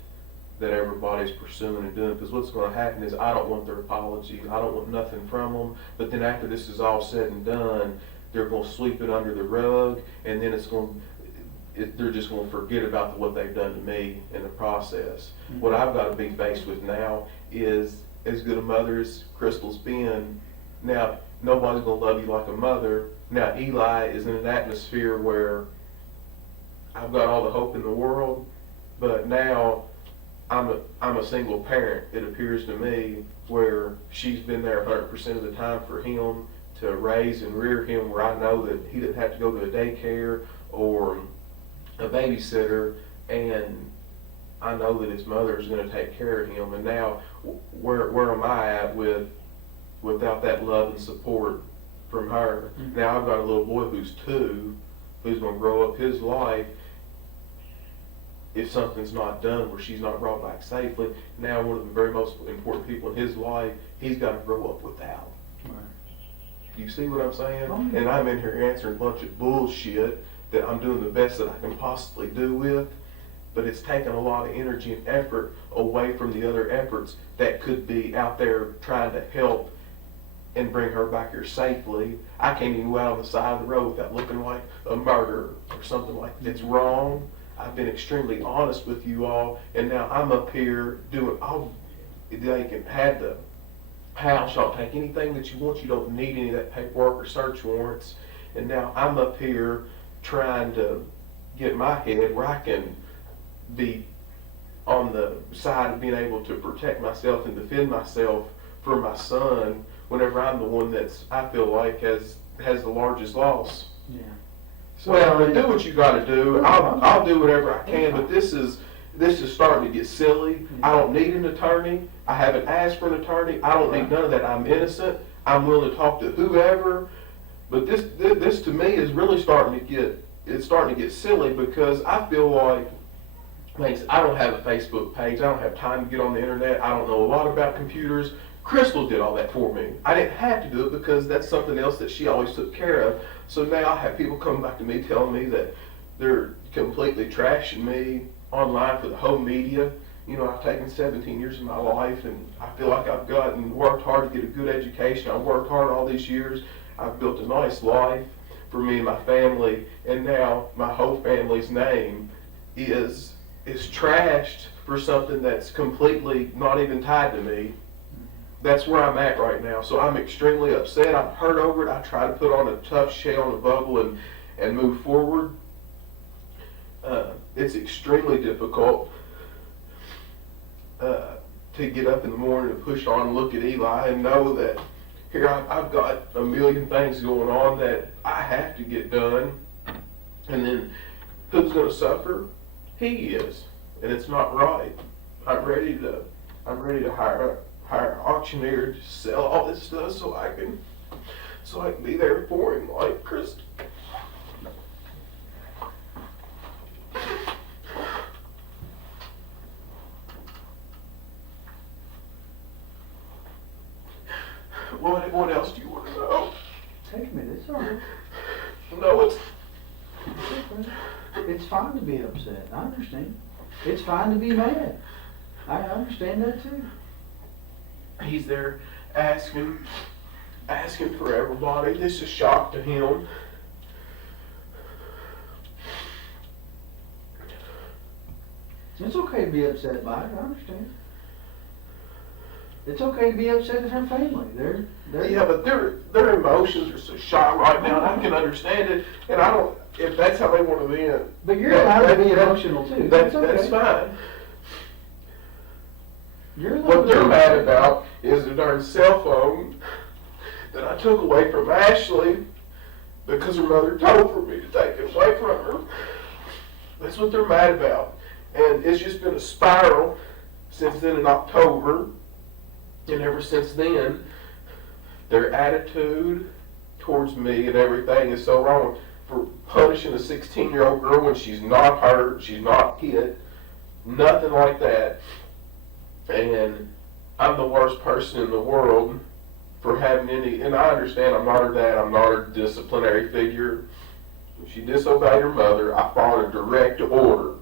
that everybody's pursuing and doing, because what's going to happen is I don't want their apologies, I don't want nothing from them, but then after this is all said and done, they're going to sweep it under the rug, and then they're just going to forget about what they've done to me in the process. What I've got to be faced with now is, as good a mother as Crystal's been, now nobody's going to love you like a mother. Now Eli is in an atmosphere where I've got all the hope in the world, but now I'm a single parent, it appears to me, where she's been there 100% of the time for him, to raise and rear him, where I know that he didn't have to go to a daycare or a babysitter, and I know that his mother is going to take care of him. And now, where am I at without that love and support from her? Now I've got a little boy who's 2, who's going to grow up his life. If something's not done, where she's not brought back safely, now one of the very most important people in his life, he's got to grow up without. You see what I'm saying? And I'm in here answering a bunch of bullshit that I'm doing the best that I can possibly do with, but it's taken a lot of energy and effort away from the other efforts that could be out there trying to help and bring her back here safely. I can't even go out on the side of the road without looking like a murderer or something like that. It's wrong. I've been extremely honest with you all, and now I'm up here doing all they can have the house. Y'all take anything that you want. You don't need any of that paperwork or search warrants. And now I'm up here trying to get my head where I can be on the side of being able to protect myself and defend myself for my son, whenever I'm the one that's, I feel like, has the largest loss. Yeah. So do what you got to do. I'll do whatever I can, but this is starting to get silly. I don't need an attorney. I haven't asked for an attorney. I don't need none of that. I'm innocent. I'm willing to talk to whoever. But this to me is really starting to get silly, because I feel like, I don't have a Facebook page. I don't have time to get on the internet. I don't know a lot about computers. Crystal did all that for me. I didn't have to do it, because that's something else that she always took care of. So now I have people coming back to me telling me that they're completely trashing me online for the whole media. You know, I've taken 17 years of my life, and I feel like I've worked hard to get a good education. I've worked hard all these years. I've built a nice life for me and my family, and now my whole family's name is trashed for something that's completely not even tied to me. That's where I'm at right now. So I'm extremely upset. I'm hurt over it. I try to put on a tough shell and a bubble and move forward. It's extremely difficult to get up in the morning and push on and look at Eli and know that here I've got a million things going on that I have to get done. And then who's going to suffer? He is, and it's not right. I'm ready to hire an auctioneer to sell all this stuff so I can be there for him like Chris. What else do you want to know? Take a minute, it's all right. No, It's fine to be upset, I understand. It's fine to be mad. I understand that too. he's there asking for everybody. This is a shock to him. It's okay to be upset by it, I understand. It's okay to be upset at her family. They're Yeah, but their emotions are so shocked right now, and I can understand it. And I don't, if that's how they want to be. But you're allowed to be emotional too. That's okay. fine. You're allowed What to they're be mad upset. about is the darn cell phone that I took away from Ashley because her mother told for me to take it away from her. That's what they're mad about. And it's just been a spiral since then in October. And ever since then, their attitude towards me and everything is so wrong. For punishing a 16-year-old girl when she's not hurt, she's not hit, nothing like that. And I'm the worst person in the world for having any, and I understand I'm not her dad, I'm not her disciplinary figure. If she disobeyed her mother, I followed a direct order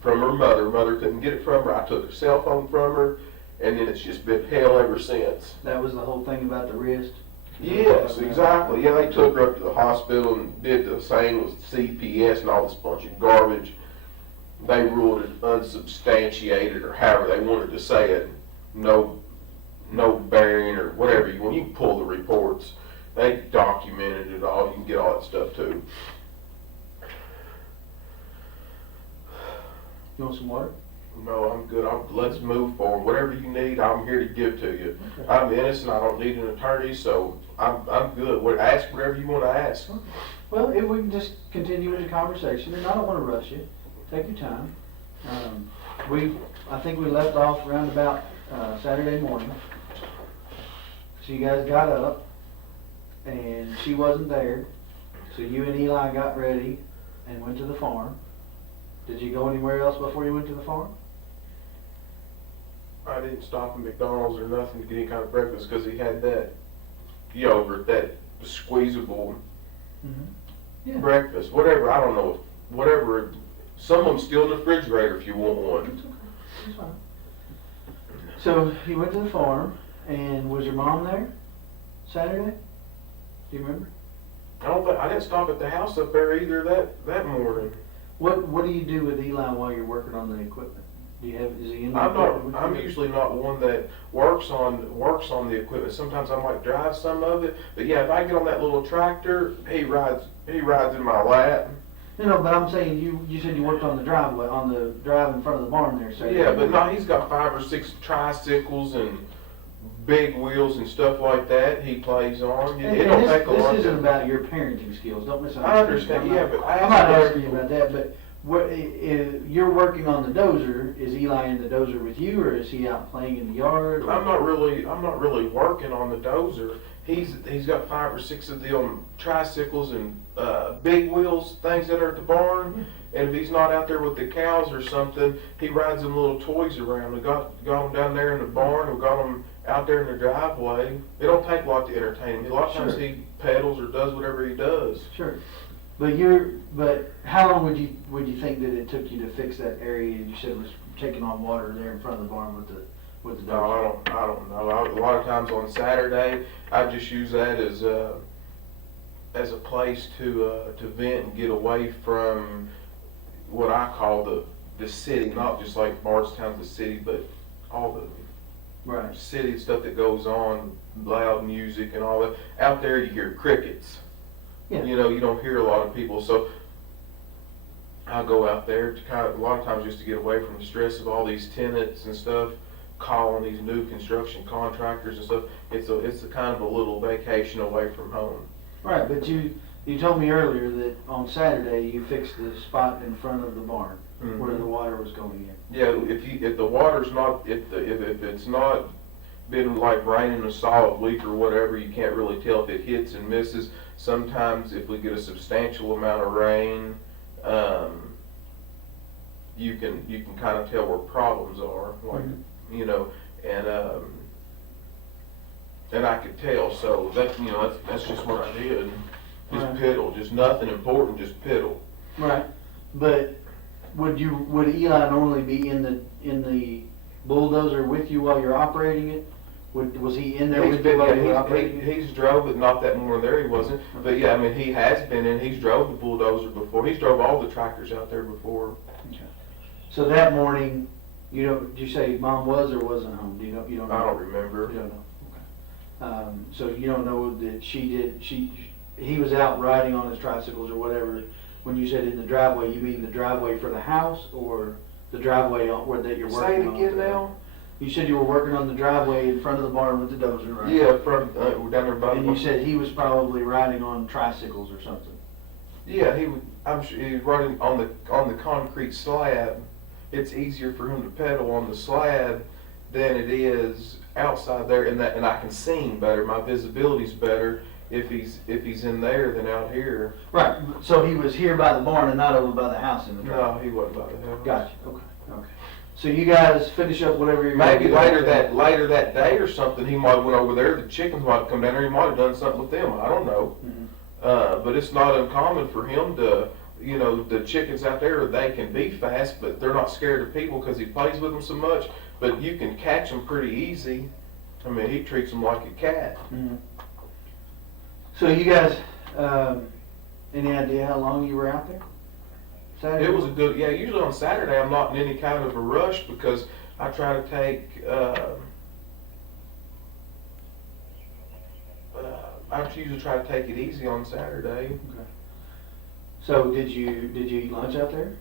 from her mother. Her mother couldn't get it from her. I took her cell phone from her, and then it's just been hell ever since. That was the whole thing about the wrist. Yes, exactly. Yeah, they took her up to the hospital and did the same with CPS and all this bunch of garbage. They ruled it unsubstantiated, or however they wanted to say it. No bearing, or whatever you want. You can pull the reports. They documented it all. You can get all that stuff too. You want some water? No, I'm good. Let's move forward. Whatever you need, I'm here to give to you. Okay. I'm innocent. I don't need an attorney, so I'm good. Ask whatever you want to ask. Okay. Well, if we can just continue with the conversation, and I don't want to rush you. Take your time. I think we left off around about Saturday morning. So you guys got up, and she wasn't there. So you and Eli got ready and went to the farm. Did you go anywhere else before you went to the farm? I didn't stop at McDonald's or nothing to get any kind of breakfast because he had that yogurt, that squeezable Yeah. breakfast, whatever. I don't know, whatever. Some of them still in the refrigerator if you want one. It's okay. It's fine. So you went to the farm, and was your mom there Saturday? Do you remember? I didn't stop at the house up there either that morning. What do you do with Eli while you're working on the equipment? Is he in the equipment with I'm you? usually not one that works on the equipment. Sometimes I might drive some of it, but yeah, if I get on that little tractor, he rides in my lap. No, but I'm saying you said you worked on the driveway, on the drive in front of the barn there, so. Yeah, but no, he's got 5 or 6 tricycles and big wheels and stuff like that he plays on. It don't take a lot. This isn't about your parenting skills, don't misunderstand. I understand, yeah, but I'm not asking you about that, but you're working on the dozer. Is Eli in the dozer with you, or is he out playing in the yard? Or? I'm not really working on the dozer. He's got 5 or 6 of them tricycles and big wheels, things that are at the barn. And if he's not out there with the cows or something, he rides them little toys around. We got them down there in the barn. We got them out there in the driveway. It don't take a lot to entertain him. A lot of times he pedals or does whatever he does. Sure. But how long would you think that it took you to fix that area you said was taking on water there in front of the barn with the dozer? No, I don't know. A lot of times on Saturday, I just use that as a place to vent and get away from what I call the city, not just like Bardstown's the city, but all the Right. city stuff that goes on, loud music and all that. Out there you hear crickets. Yeah. You know, you don't hear a lot of people, so I'll go out there to kind of, a lot of times just to get away from the stress of all these tenants and stuff, calling these new construction contractors and stuff. It's a kind of a little vacation away from home. Right, but you told me earlier that on Saturday you fixed the spot in front of the barn where the water was going in. Yeah, if the water's not, if it's not been like raining a solid week or whatever, you can't really tell if it hits and misses. Sometimes if we get a substantial amount of rain, you can kind of tell where problems are, like, you know, and I could tell, so that, you know, that's just what I did. Just Right. piddle, just nothing important, just piddle. Right, but would Eli normally be in the bulldozer with you while you're operating it? Was he in there with you while you were operating it? He's drove it, not that more there he wasn't, but yeah, I mean, he has been in, he's drove the bulldozer before, he's drove all the tractors out there before. Okay. So that morning, did you say Mom was or wasn't home? You don't know? I don't remember. You don't know, okay. So you don't know that he was out riding on his tricycles or whatever. When you said in the driveway, you mean the driveway for the house or the driveway that you're Say working it on? again now? You said you were working on the driveway in front of the barn with the dozer, right? Yeah, we're down there by And you said he was probably riding on tricycles or something. yeah, I'm sure he was running on the concrete slab. It's easier for him to pedal on the slab than it is outside there, and I can see him better. My visibility's better if he's in there than out here. Right. So he was here by the barn and not over by the house in the driveway. No, he wasn't by the house. Gotcha. Okay. So you guys finish up whatever you're gonna Maybe do later that day or something, he might have went over there. The chickens might have come down there. He might have done something with them. I don't know. But it's not uncommon for him to, you know, the chickens out there, they can be fast, but they're not scared of people because he plays with them so much. But you can catch them pretty easy. I mean, he treats them like a cat. So you guys, any idea how long you were out there? Saturday? It was a good, yeah, usually on Saturday I'm not in any kind of a rush because I try to take, I usually try to take it easy on Saturday. Okay. So did you eat lunch out there?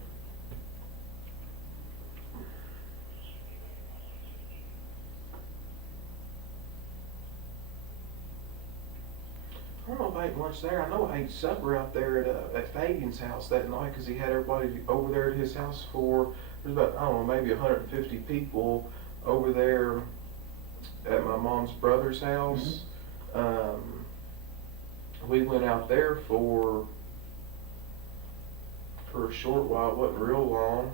I don't know if I ate lunch there. I know I ate supper out there at Fabian's house that night because he had everybody over there at his house for, there's about, I don't know, maybe 150 people over there at my mom's brother's house. We went out there for a short while. It wasn't real long.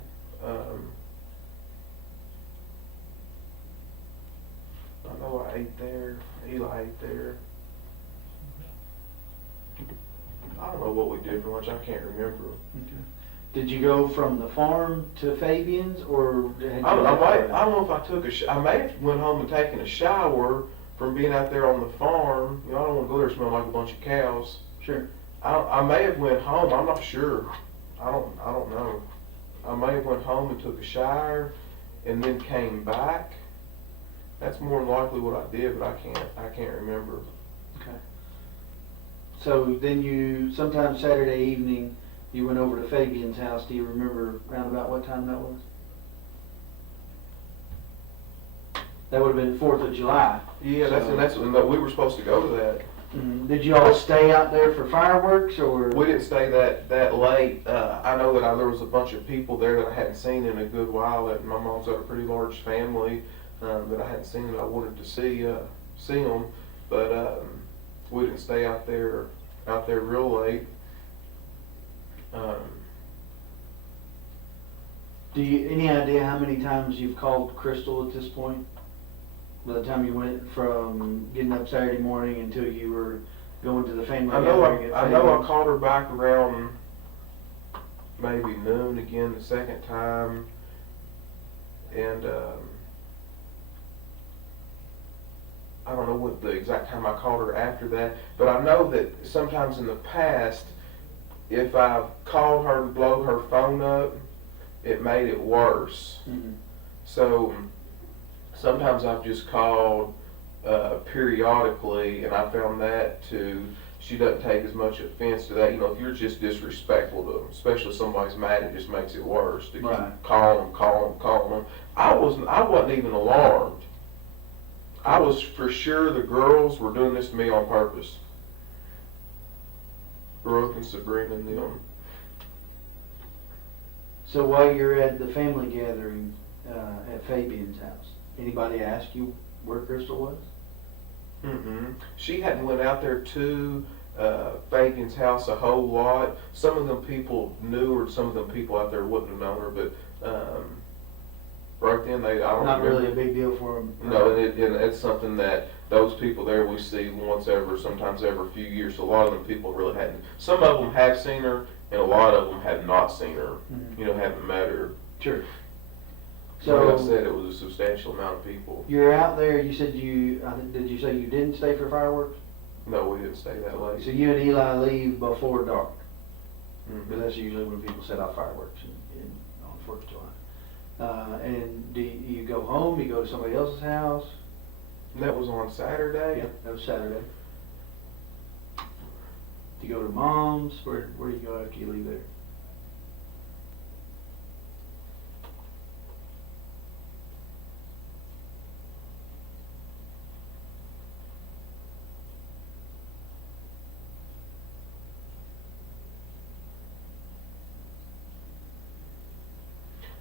I know I ate there. Eli ate there. I don't know what we did for lunch. I can't remember. Okay. Did you go from the farm to Fabian's, or had you I don't know if I took I may have went home and taken a shower from being out there on the farm. You know, I don't want to go there smelling like a bunch of cows. Sure. I may have went home. I'm not sure. I don't know. I may have went home and took a shower and then came back. That's more than likely what I did, but I can't remember. Okay. So then sometime Saturday evening, you went over to Fabian's house. Do you remember around about what time that was? That would have been 4th of July. Yeah, that's when we were supposed to go to that. Did you all stay out there for fireworks, or? We didn't stay that late. I know that there was a bunch of people there that I hadn't seen in a good while. That my mom's got a pretty large family that I hadn't seen that I wanted to see them, but we didn't stay out there real late. Any idea how many times you've called Crystal at this point? By the time you went from getting up Saturday morning until you were going to the family I know gathering at I Fabian's? called her back around maybe noon again the second time, and I don't know what the exact time I called her after that, but I know that sometimes in the past, if I've called her and blown her phone up, it made it worse. So sometimes I've just called periodically, and I found that to she doesn't take as much offense to that. You know, if you're just disrespectful to them, especially if somebody's mad, it just makes it worse. To Right. keep calling them. I wasn't even alarmed. I was for sure the girls were doing this to me on purpose. Brooke and Sabrina and them. So while you're at the family gathering at Fabian's house, anybody ask you where Crystal was? She hadn't went out there to Fabian's house a whole lot. Some of them people knew her, some of them people out there wouldn't have known her, but right then I don't Not remember. really a big deal for them. No, and it's something that those people there we see once ever, sometimes every few years. So a lot of them people really hadn't. Some of them have seen her, and a lot of them have not seen her. Mhm. You know, haven't met her. Sure. So like I So said, it was a substantial amount of people. you're out there. You said did you say you didn't stay for fireworks? No, we didn't stay that late. So you and Eli leave before dark. Mhm. Because that's usually when people set off fireworks on 4th of July. And do you go home? You go to somebody else's house? And that was on Saturday. That was Saturday. Do you go to mom's? Where do you go after you leave there?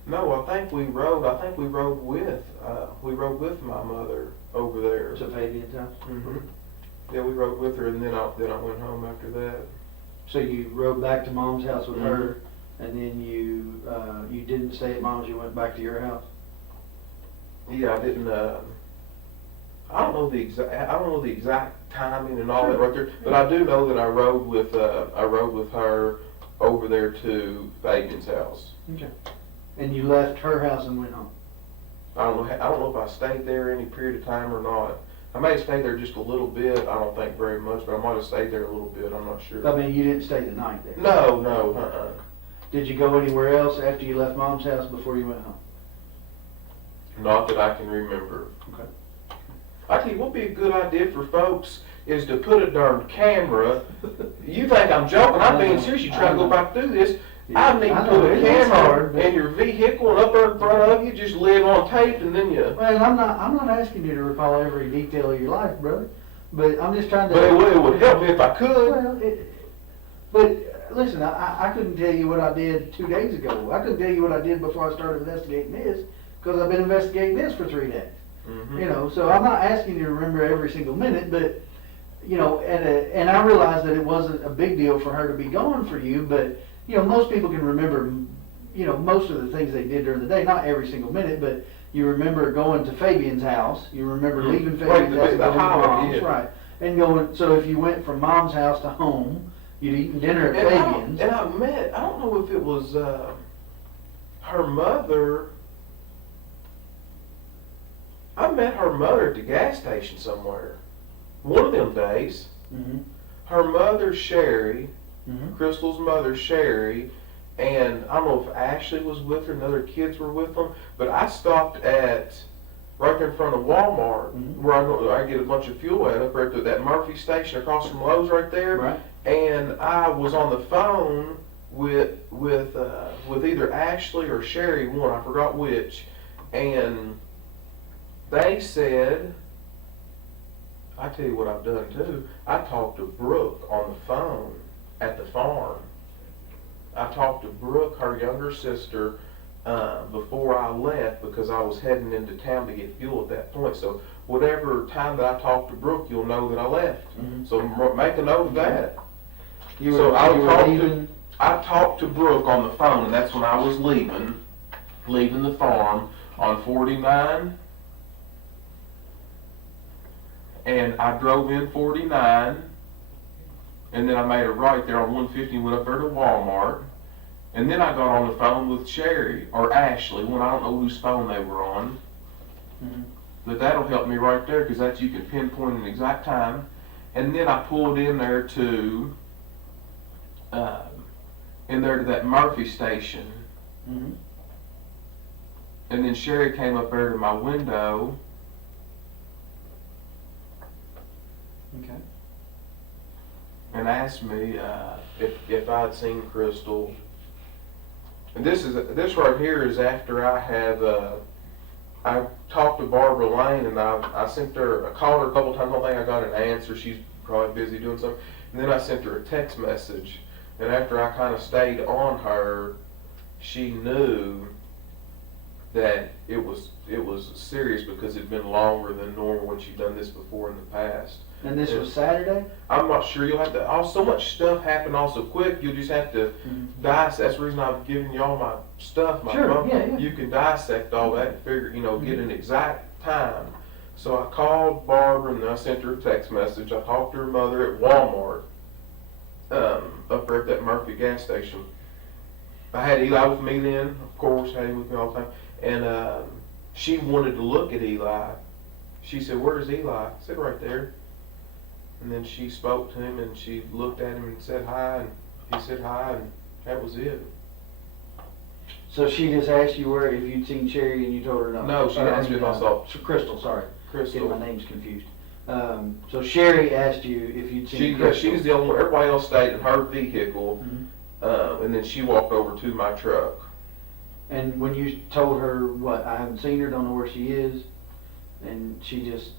No, I think we rode. We rode with my mother over there. To Fabian's house? Hmm. Yeah, we rode with her, and then I went home after that. So you rode back to mom's house with her, and then you didn't stay at mom's. You went back to your house. Yeah, I didn't. I don't know the exact timing and all that right there, but I do know that I rode with her over there to Fabian's house. Okay. And you left her house and went home. I don't know if I stayed there any period of time or not. I may have stayed there just a little bit. I don't think very much, but I might have stayed there a little bit. I'm not sure. I mean, you didn't stay the night there. No. Did you go anywhere else after you left mom's house before you went home? Not that I can remember. Okay. I tell you, what'd be a good idea for folks is to put a darn camera. You think I'm joking? I'm being serious. You try to go back through this. I need to put a camera in your vehicle and up there in front of you, just live on tape, and then you. Well, I'm not asking you to recall every detail of your life, brother. But I'm just trying to. But it would help me if I could. Well, but listen, I couldn't tell you what I did 2 days ago. I couldn't tell you what I did before I started investigating this, because I've been investigating this for 3 days. Mm-hmm. You know, so I'm not asking you to remember every single minute, but you know, and I realized that it wasn't a big deal for her to be gone for you, but you know, most people can remember, you know, most of the things they did during the day, not every single minute, but you remember going to Fabian's house, you remember leaving Fabian's house, the going to highway, mom's, yeah. right, and going. So if you went from mom's house to home, you'd eaten dinner at Fabian's. And I don't know if it was her mother. I met her mother at the gas station somewhere. One of them days. Mm-hmm. Her mother, Sherry, Mm-hmm. Crystal's mother, Sherry, and I don't know if Ashley was with her and other kids were with them, but I stopped at right there in front of Walmart where I get a bunch of fuel at up right at that Murphy station across from Lowe's right there. Right. And I was on the phone with either Ashley or Sherry, one, I forgot which, and they said, I tell you what I've done too, I talked to Brooke on the phone at the farm. I talked to Brooke, her younger sister, before I left because I was heading into town to get fuel at that point. So whatever time that I talked to Brooke, you'll know that I left. Mm-hmm. So make a note of that. You I talked to Brooke on the phone, and that's when I was leaving the farm on 49. And I drove in 49, and then I made a right there on 150 and went up there to Walmart. And then I got on the phone with Sherry, or Ashley, when I don't know whose phone they were on. Mm-hmm. But that'll help me right there, because that's, you can pinpoint an exact time. And then I pulled in there to that Murphy station. Mm-hmm. And then Sherry came up there to my window. Okay. and asked me if I had seen Crystal. And this right here is after I had I talked to Barbara Lane, and I sent her, I called her a couple times. I don't think I got an answer. She's probably busy doing something. And then I sent her a text message, and after I kind of stayed on her, she knew that it was serious because it'd been longer than normal when she'd done this before in the past. And this was Saturday? I'm not sure. You'll have to. So much stuff happened all so quick. You just have to dissect. That's the reason I've given you all my stuff. My Sure, phone. yeah. You can dissect all that and figure, get an exact time. So I called Barbara and I sent her a text message. I talked to her mother at Walmart, up there at that Murphy gas station. I had Eli with me then, of course. Had him with me all the time, and she wanted to look at Eli. She said, "Where's Eli?" I said, "Right there." And then she spoke to him, and she looked at him and said hi, and he said hi, and that was it. So she just asked you if you'd seen Sherry, and you told her no? No, she asked me if I saw Crystal, sorry. Crystal. Getting my names confused. So Sherry asked you if you'd seen Crystal. She's the only one. Everybody else stayed in her vehicle, and then she walked over to my truck. And when you told her, I haven't seen her, don't know where she is, and she just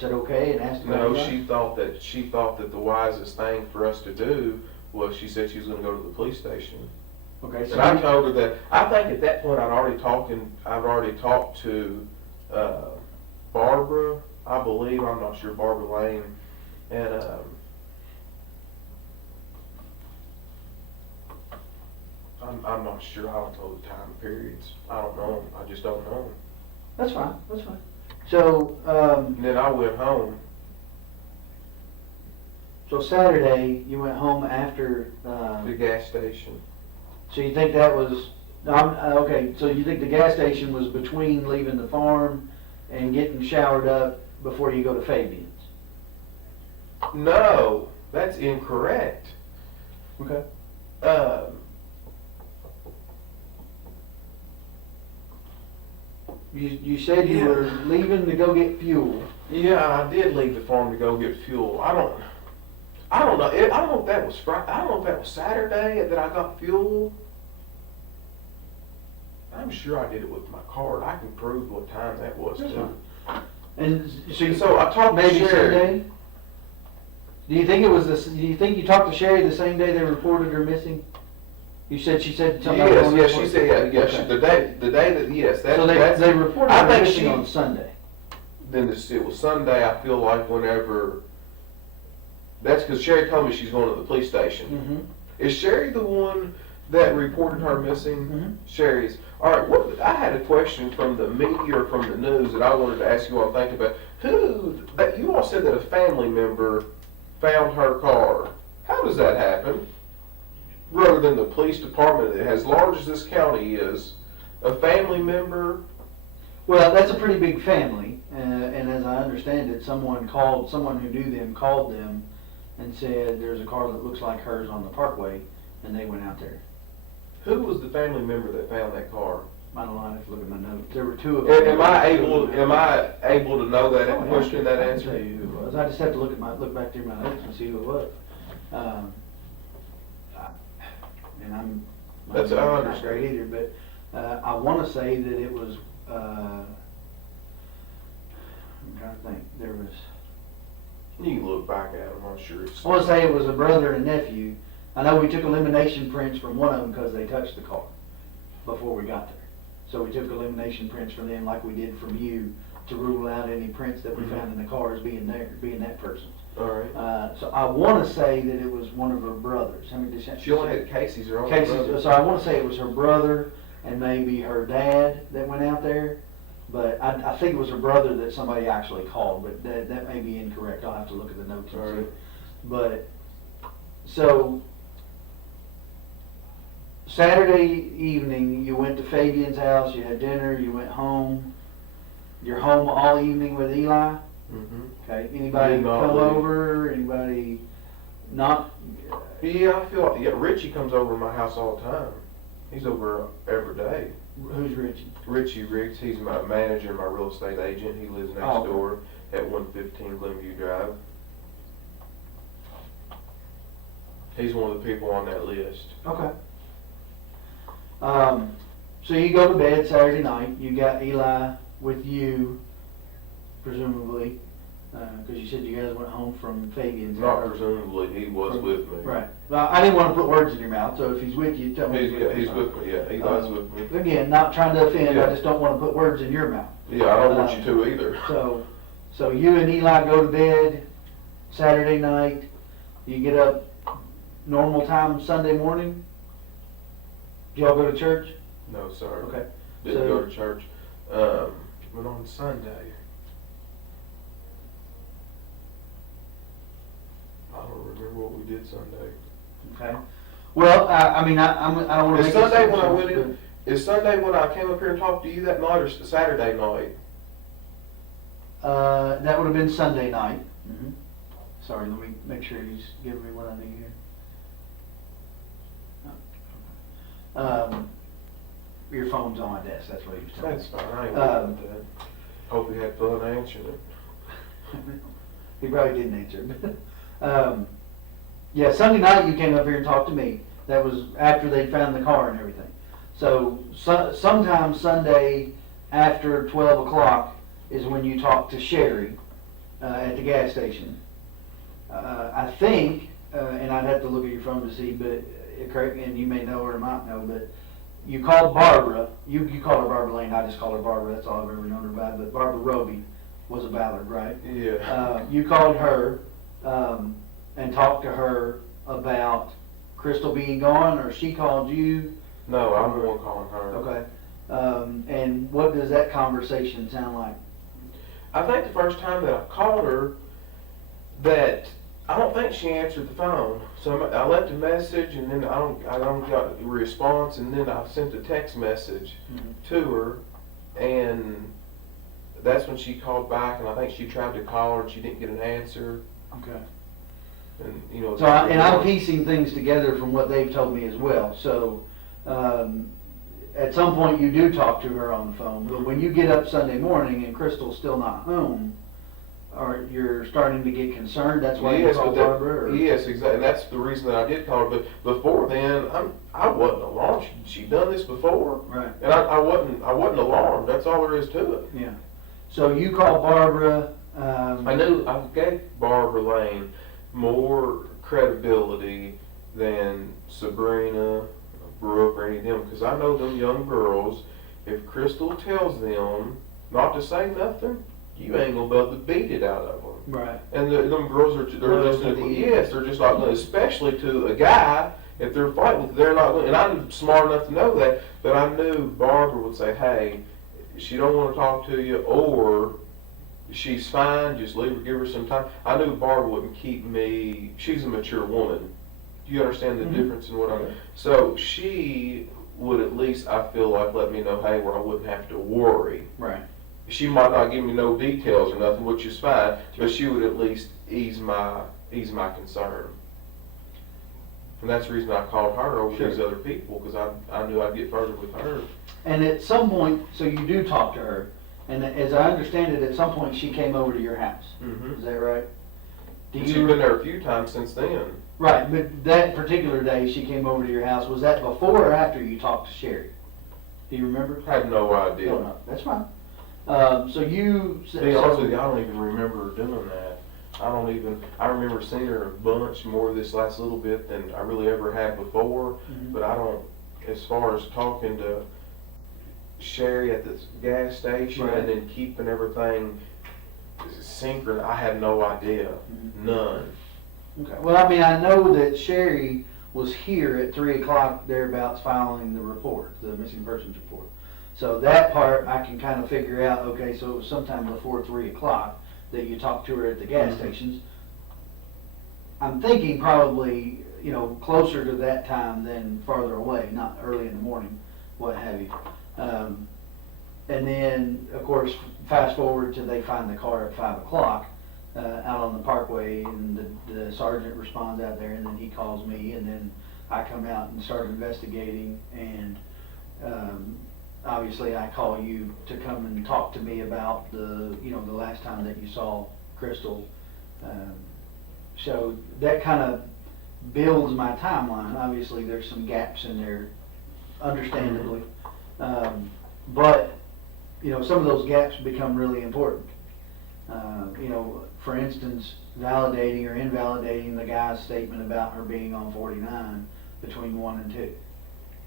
said okay and asked about No, Eli? she thought that the wisest thing for us to do was, she said she was going to go to the police station. Okay, so And I told her that. I think at that point I'd already talked to Barbara, I believe. I'm not sure, Barbara Lane, and I'm not sure. I don't know the time periods. I don't know. I just don't know. That's fine. So, And then I went home. so Saturday you went home after. The gas station. So you think that was okay? So you think the gas station was between leaving the farm and getting showered up before you go to Fabian's? No, that's incorrect. Okay. You said you were leaving to go get fuel. Yeah, I did leave the farm to go get fuel. I don't know. I don't know if that was Friday. I don't know if that was Saturday that I got fuel. I'm sure I did it with my card. I can prove what time that was too. And So I talked to maybe Sherry. Sunday. Do you think it was this? Do you think you talked to Sherry the same day they reported her missing? She said something. Yes, she said yes. Okay. The day that yes. So they reported her missing on Sunday. Then it was Sunday. I feel like whenever. That's because Sherry told me she's going to the police station. Mm-hmm. Is Sherry the one that reported her missing? Mm-hmm. Sherry's. All right. I had a question from the media or from the news that I wanted to ask you all to think about. You all said that a family member found her car. How does that happen? Rather than the police department, as large as this county is, a family member. Well, that's a pretty big family, and as I understand it, someone who knew them called them and said there's a car that looks like hers on the Parkway, and they went out there. Who was the family member that found that car? I don't know. I have to look at my notes. There were two of them. Am I able to know that question, that I can answer? tell you who it was. I just have to look back through my notes and see who it was. And That's not understand. great either, but I want to say that it was. I'm trying to think. There was. You can look back at them. I'm sure it's. I want to say it was a brother and nephew. I know we took elimination prints from one of them because they touched the car before we got there. So we took elimination prints from them like we did from you to rule out any prints that we found in the car as being that person's. All right. So I want to say that it was one of her brothers. How many did She only had Casey's or only Casey's. brother. So I want to say it was her brother and maybe her dad that went out there. But I think it was her brother that somebody actually called, but that may be incorrect. I'll have to look at the notes and All see. right. But, so, Saturday evening, you went to Fabian's house, you had dinner, you went home. You're home all evening with Eli? Mm-hmm. Okay, anybody Did not come leave. over, anybody not? Yeah, I feel like Richie comes over to my house all the time. He's over every day. Who's Richie? Richie Riggs, he's my manager, my real estate agent. He lives next Oh, okay. door at 115 Glenview Drive. He's one of the people on that list. Okay. So you go to bed Saturday night, you got Eli with you, presumably, because you said you guys went home from Fabian's. Not presumably, he was with me. Right. Well, I didn't want to put words in your mouth, so if he's with you, tell me. He's with me, yeah, Eli's with me. Again, not trying to offend, I Yeah. just don't want to put words in your mouth. Yeah, I don't want you to either. So you and Eli go to bed Saturday night, you get up normal time Sunday morning? Do y'all go to church? No, sir. Okay. Didn't So- go to church. Went on Sunday. I don't remember what we did Sunday. Okay. Well, I mean, I don't want to Is make Sunday when I went in? Is Sunday when I came up here and talked to you that night, or Saturday night? That would have been Sunday night. Sorry, let me make sure he's giving me what I need here. Your phone's on my desk, that's what he was telling me. That's fine. I ain't worried about that. Hope you had fun answering it. He probably didn't answer it. Yeah, Sunday night you came up here and talked to me. That was after they found the car and everything. So sometime Sunday after 12 o'clock is when you talked to Sherry at the gas station. I think, and I'd have to look at your phone to see, but and you may know or might know, but you called Barbara. You called her Barbara Lane. I just called her Barbara. That's all I've ever known her by. But Barbara Roby was a Ballard, right? Yeah. You called her and talked to her about Crystal being gone, or she called you? No, I'm the one calling her. Okay. And what does that conversation sound like? I think the first time that I called her, that I don't think she answered the phone. So I left a message, and then I don't got a response, and then I sent a text message to her, and that's when she called back, and I think she tried to call her, and she didn't get an answer. Okay. And you know. So, I'm piecing things together from what they've told me as well. So, at some point you do talk to her on the phone, but when you get up Sunday morning and Crystal's still not home, or you're starting to get concerned, that's why you call Barbara? Or? Yes, exactly. And that's the reason that I did call her. But before then, I wasn't alarmed. She done this before, Right. and I wasn't alarmed. That's all there is to it. Yeah. So you call Barbara. I knew I gave Barbara Lane more credibility than Sabrina, Brooke, or any of them, because I know them young girls. If Crystal tells them not to say nothing, you ain't gonna be able to beat it out of them. Right. And them girls they're just not gonna, especially to a guy. If they're fighting, they're not gonna, and I'm smart enough to know that. But I knew Barbara would say, "Hey, she don't want to talk to you," or "She's fine, just leave her, give her some time." I knew Barbara wouldn't keep me. She's a mature woman. Do you understand the difference in what I'm? So she would at least, I feel like, let me know, hey, where I wouldn't have to worry. Right. She might not give me no details or nothing, which is fine, but she would at least ease my concern. And that's the reason I called her over these other people, because I knew I'd get further with her. And at some point, so you do talk to her, and as I understand it, at some point she came over to your house. Mm-hmm. Is that right? She's been there a few times since then. Right, but that particular day she came over to your house, was that before or after you talked to Sherry? Do you remember? I have no idea. No, that's fine. So you... To be honest with you, I don't even remember doing that. I remember seeing her a bunch more this last little bit than I really ever had before, but I don't, as far as talking to Sherry at the gas station and then keeping everything synchronous, I had no idea. None. Okay. Well, I mean, I know that Sherry was here at 3 o'clock thereabouts filing the report, the missing persons report. So that part I can kind of figure out, okay, so it was sometime before 3 o'clock that you talked to her at the gas stations. I'm thinking probably, closer to that time than farther away, not early in the morning, what have you. And then, of course, fast forward till they find the car at 5 o'clock out on the parkway, and the sergeant responds out there, and then he calls me, and then I come out and start investigating, and obviously I call you to come and talk to me about the last time that you saw Crystal. So that kind of builds my timeline. Obviously, there's some gaps in there, understandably. But, you know, some of those gaps become really important. You know, for instance, validating or invalidating the guy's statement about her being on 49 between 1 and 2.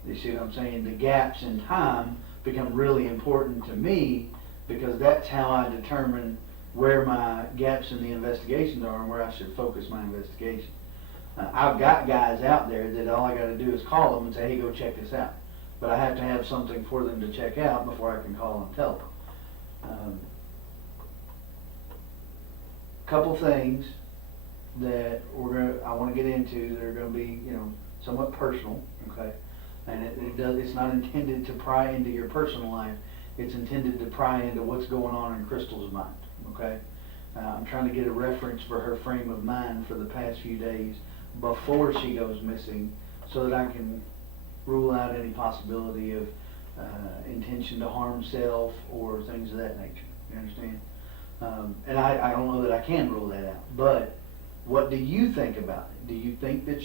You see what I'm saying? The gaps in time become really important to me because that's how I determine where my gaps in the investigations are and where I should focus my investigation. I've got guys out there that all I got to do is call them and say, hey, go check this out. But I have to have something for them to check out before I can call and tell them. Couple things that I want to get into that are going to be, you know, somewhat personal, okay? And it's not intended to pry into your personal life. It's intended to pry into what's going on in Crystal's mind, okay? I'm trying to get a reference for her frame of mind for the past few days before she goes missing so that I can rule out any possibility of intention to harm self or things of that nature. You understand? And I don't know that I can rule that out. But what do you think about it? Do you think that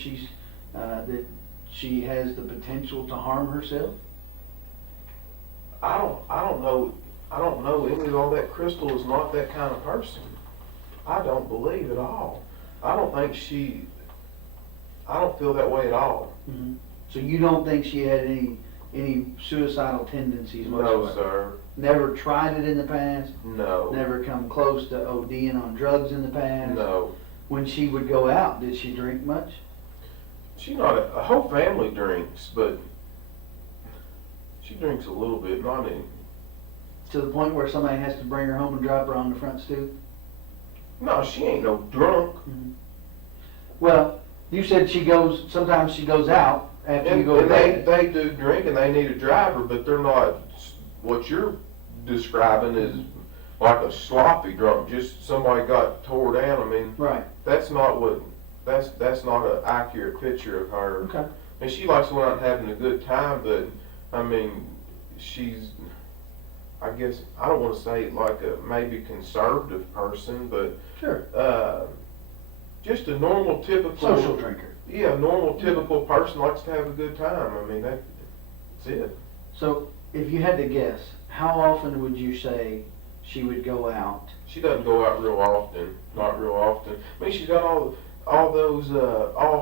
that she has the potential to harm herself? I don't know any of all that. Crystal is not that kind of person. I don't believe at all. I don't feel that way at all. Mm-hmm. So you don't think she had any suicidal tendencies whatsoever? No, sir. Never tried it in the past? No. Never come close to ODing on drugs in the past? No. When she would go out, did she drink much? She not a whole family drinks, but she drinks a little bit, not any. To the point where somebody has to bring her home and drop her on the front stoop? No, she ain't no drunk. Mm-hmm. Well, you said sometimes she goes out after you go to And bed. they do drink and they need a driver, but they're not what you're describing is like a sloppy drunk, just somebody got tore down. I mean, Right. that's not an accurate picture of her. Okay. And she likes going out and having a good time, but I mean, I guess, I don't want to say like a maybe conservative person, but Sure. just a normal, typical Social drinker. Yeah, a normal, typical person likes to have a good time. I mean, that's it. So, if you had to guess, how often would you say she would go out? She doesn't go out real often, not real often. I mean, she's got all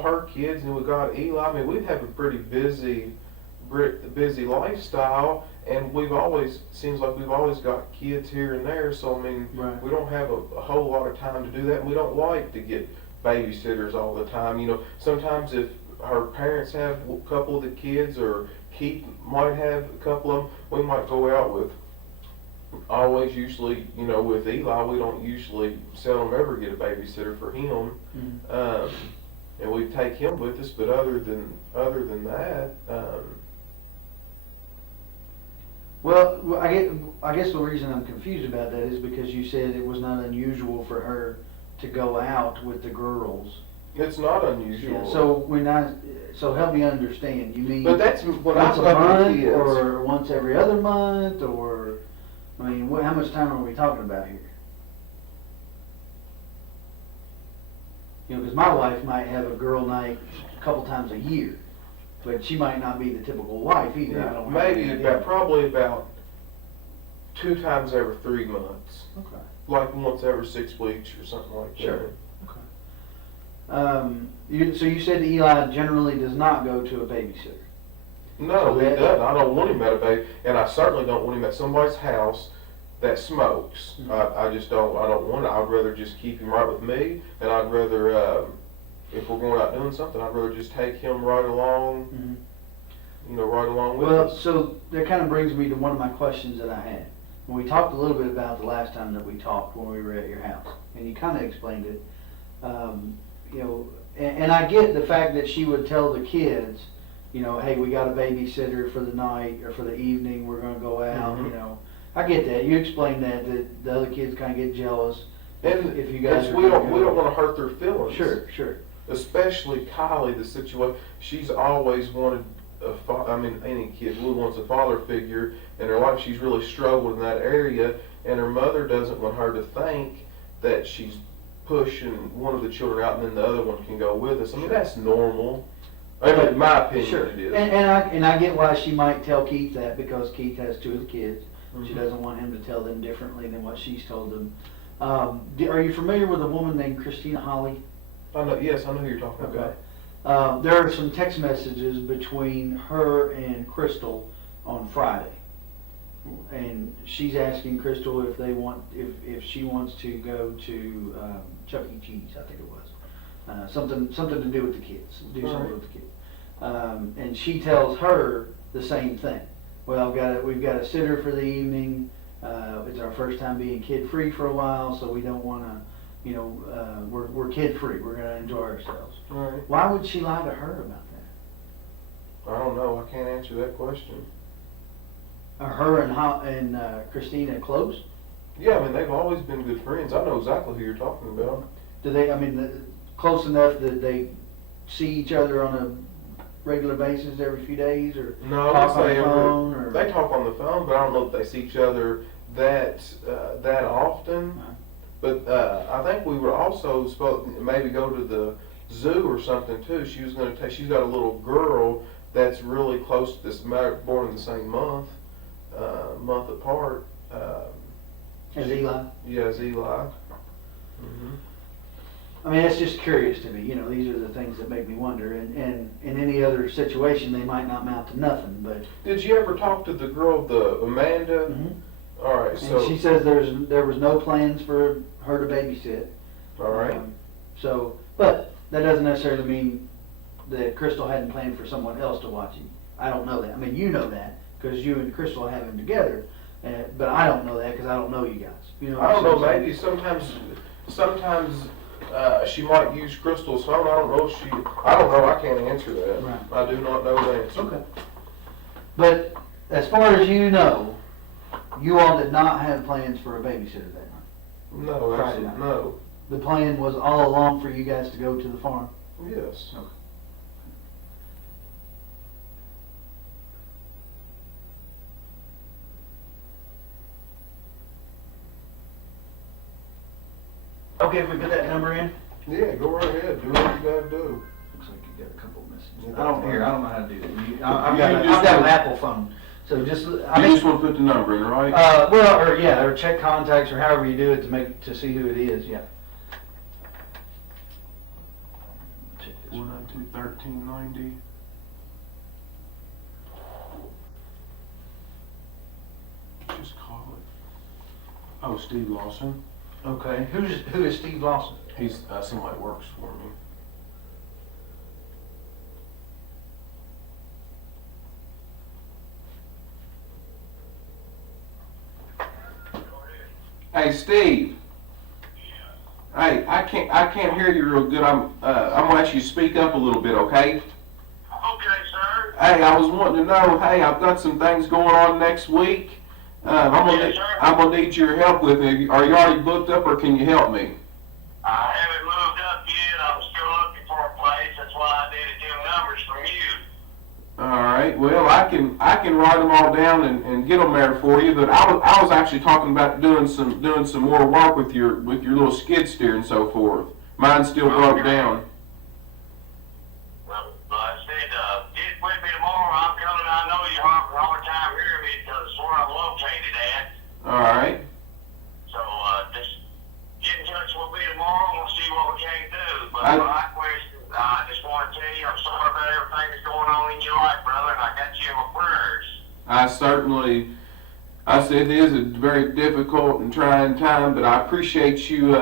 her kids, and we got Eli. I mean, we have a pretty busy lifestyle, and seems like we've always got kids here and there. So I mean, Right. we don't have a whole lot of time to do that. And we don't like to get babysitters all the time. You know, sometimes if her parents have a couple of the kids, or Keith might have a couple of them, we might go out with. Usually, you know, with Eli, we don't usually seldom ever get a babysitter for him, Mm-hmm. and we take him with us. But other than that, Well, I guess the reason I'm confused about that is because you said it was not unusual for her to go out with the girls. it's not unusual. Yeah, so help me understand. You mean But that's when I once a was with month, kids. or once every other month, or I mean, how much time are we talking about here? You know, because my wife might have a girl night a couple times a year, but she might not be the typical wife either. I don't know. Probably about 2 times every 3 months, Okay. like once every 6 weeks or something like Sure. that. So you said Eli generally does not go to a babysitter. No, So he that- doesn't. I don't want him at a baby, and I certainly don't want him at somebody's house that smokes. Mhm. I just don't. I don't want it. I'd rather just keep him right with me, and I'd rather, if we're going out doing something, I'd rather just take him right along. Mm-hmm. You know, right along with Well, us. so that kind of brings me to one of my questions that I had. When we talked a little bit about the last time that we talked when we were at your house, and you kind of explained it. You know, and I get the fact that she would tell the kids, you know, hey, we got a babysitter for the night or for the evening, we're going to go out, Mhm. you know. I get that. You explained that the other kids kind of get jealous And if you guys we don't gonna go. want to hurt their feelings. Sure. Especially Kylie, the situation. She's always wanted any kid really wants a father figure in her life. She's really struggled in that area, and her mother doesn't want her to think that she's pushing one of the children out and then the other one can go with us. I mean, that's normal. I mean, in my opinion, Sure. it is. And I get why she might tell Keith that, because Keith has 2 of the kids. She Mhm. doesn't want him to tell them differently than what she's told them. Are you familiar with a woman named Christina Holly? I know, yes, I know who you're talking Okay. about. There are some text messages between her and Crystal on Friday. And she's asking Crystal if she wants to go to Chuck E. Cheese, I think it was. Something to do with the kids, something Alright. with the kids. And she tells her the same thing. Well, we've got a sitter for the evening. It's our first time being kid-free for a while, so we don't want to, we're kid-free. We're going to enjoy ourselves. All right. Why would she lie to her about that? I don't know. I can't answer that question. Are her and Christina close? Yeah, I mean, they've always been good friends. I know exactly who you're talking about. Do they? I mean, close enough that they see each other on a regular basis every few days, or No, talk on they the phone, or they talk on the phone, but I don't know if they see each other that often. Uh-huh. But I think we were also supposed to maybe go to the zoo or something too. She was going to take. She's got a little girl that's really close to this, born in the same month apart. as Eli? Yeah, as Eli. Mm-hmm. I mean, it's just curious to me. These are the things that make me wonder. And in any other situation, they might not amount to nothing. But Did you ever talk to the girl, the Amanda? Mhm. All right, and so she says there was no plans for her to babysit. all right. But that doesn't necessarily mean that Crystal hadn't planned for someone else to watch him. I don't know that. I mean, you know that because you and Crystal have him together. But I don't know that because I don't know you guys. I don't know. Maybe sometimes she might use Crystal's phone. I don't know if she. I don't know. I can't answer that. Right. I do not know the answer. Okay. But as far as you know, you all did not have plans for a babysitter that night. No, Friday absolutely night. no. The plan was all along for you guys to go to the farm. Yes. Okay. Okay, we put that number in. Yeah, go right ahead. Do what you gotta do. Looks like you got a couple of messages. Yeah, I don't know how to do that. I've You just got an want- Apple phone, so just You just want to put the number in, right? or check contacts or however you do it to see who it is. Yeah. Check this one. 192-1390. Just call it. Oh, Steve Lawson. Okay. Who is Steve Lawson? He's somebody that works for me. Hey, Steve. Hey, I can't hear you real good. I'm gonna ask you to speak up a little bit, okay? Okay, sir. Hey, I was wanting to know. Hey, I've got some things going on next week. Yes, sir. I'm gonna need your help with me. Are you already booked up, or can you help me? I haven't moved up yet. I'm still looking for a place. That's why I needed them numbers from you. All right. Well, I can write them all down and get them there for you. But I was actually talking about doing some more work with your little skid steer and so forth. Mine's still broke down. Well, like I said, get with me tomorrow. I'm coming. I know you have a hard time hearing me because it's where I'm located at. All right. So just get in touch with me tomorrow and we'll see what we can do. But I- my question, I just want to tell you I'm sorry about everything that's going on in your life, brother, and I got you in my prayers. I said it is a very difficult and trying time, but I appreciate you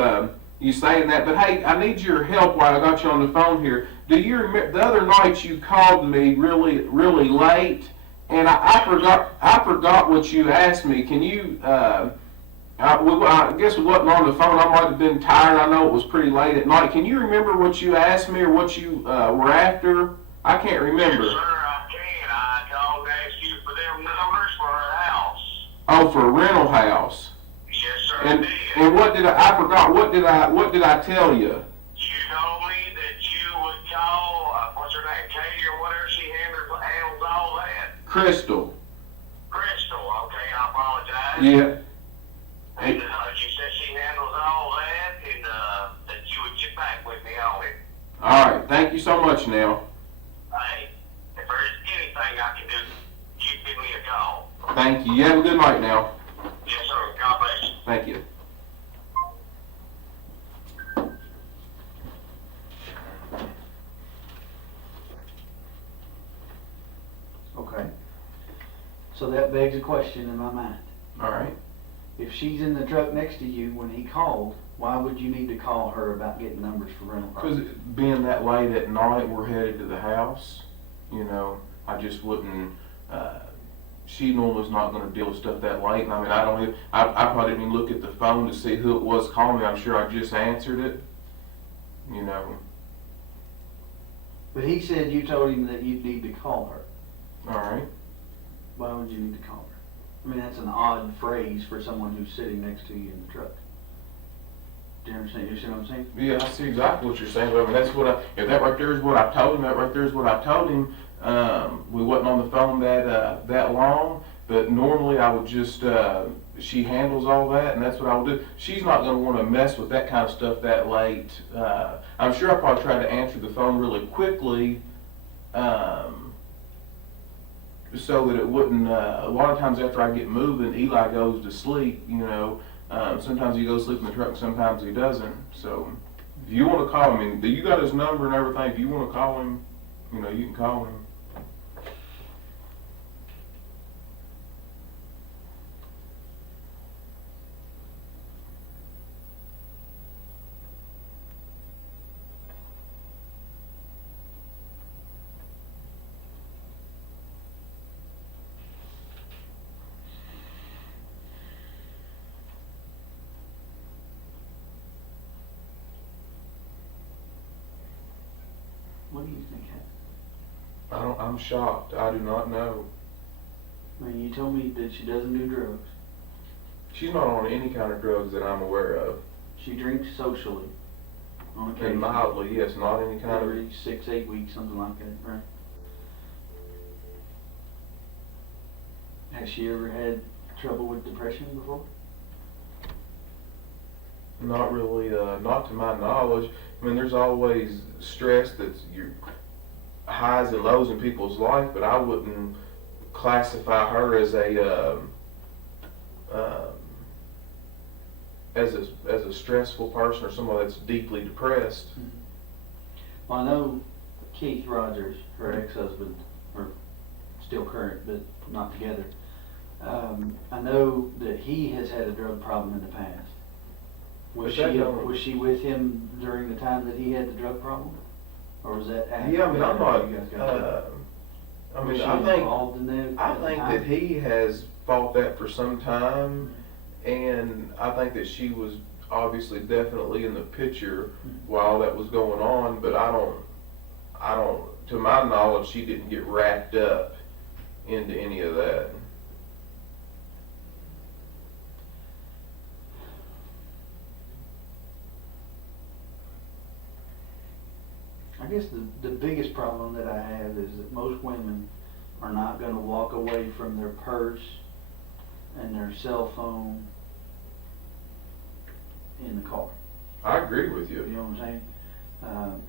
saying that. But hey, I need your help while I got you on the phone here. Do you remember the other night you called me really late, and I forgot what you asked me. Can you? I guess we wasn't on the phone. I might have been tired. I know it was pretty late at night. Can you remember what you asked me or what you were after? I can't remember. Yes, sir, I can. I called to ask you for them numbers for a house. Oh, for a rental house. Yes, sir, And I did. and what did I forgot? What did I tell you? You told me that you would call, what's her name, Katie or whatever, she handles all that. Crystal. Crystal, okay, I apologize. Yeah. And you said she handles all that, and that All right, thank you so much now. Hey, if there's anything I can do, you give me a call. Thank you. You have a good night now. Yes, sir. God bless you. Thank you. Okay. So that begs a question in my mind. All right. If she's in the truck next to you when he called, why would you need to call her about getting numbers for rental cars? Because being that late at night, we're headed to the house. You know, I just wouldn't. She normally's not going to deal with stuff that late. And I mean, I probably didn't even look at the phone to see who it was calling me. I'm sure I just answered it. You know. But he said you told him that you'd need to call her. All right. Why would you need to call her? I mean, that's an odd phrase for someone who's sitting next to you in the truck. Do you understand? You see what I'm saying? Yeah, I see exactly what you're saying. But I mean, that's what if that right there is what I told him, that right there is what I told him. We wasn't on the phone that long, but normally I would just, she handles all that, and that's what I would do. She's not going to want to mess with that kind of stuff that late. I'm sure I probably tried to answer the phone really quickly, so that it wouldn't, a lot of times after I get moving, Eli goes to sleep, you know. Sometimes he goes to sleep in the truck, and sometimes he doesn't. So if you want to call him, you got his number and everything. If you want to call him, you know, you can call him. What do you think happened? I'm shocked. I do not know. I mean, you told me that she doesn't do drugs. She's not on any kind of drugs that I'm aware of. She drinks socially on occasion. And mildly, yes, not any kind of. Every 6-8 weeks, something like that, right? Has she ever had trouble with depression before? Not really, not to my knowledge. I mean, there's always stress that's your highs and lows in people's life, but I wouldn't classify her as a stressful person or someone that's deeply depressed. Well, I know Keith Rogers, her ex-husband, or still current, but not together. I know that he has had a drug problem in the past. Was she with him during the time that he had the drug problem, or was that after? Yeah, I mean, I'm not. You guys got together? I mean, Was she I think involved in that I at the think time? that he has fought that for some time, and I think that she was obviously definitely in the picture while that was going on. But I don't. To my knowledge, she didn't get wrapped up into any of that. I guess the biggest problem that I have is that most women are not going to walk away from their purse and their cell phone in the car. I agree with You you. know what I'm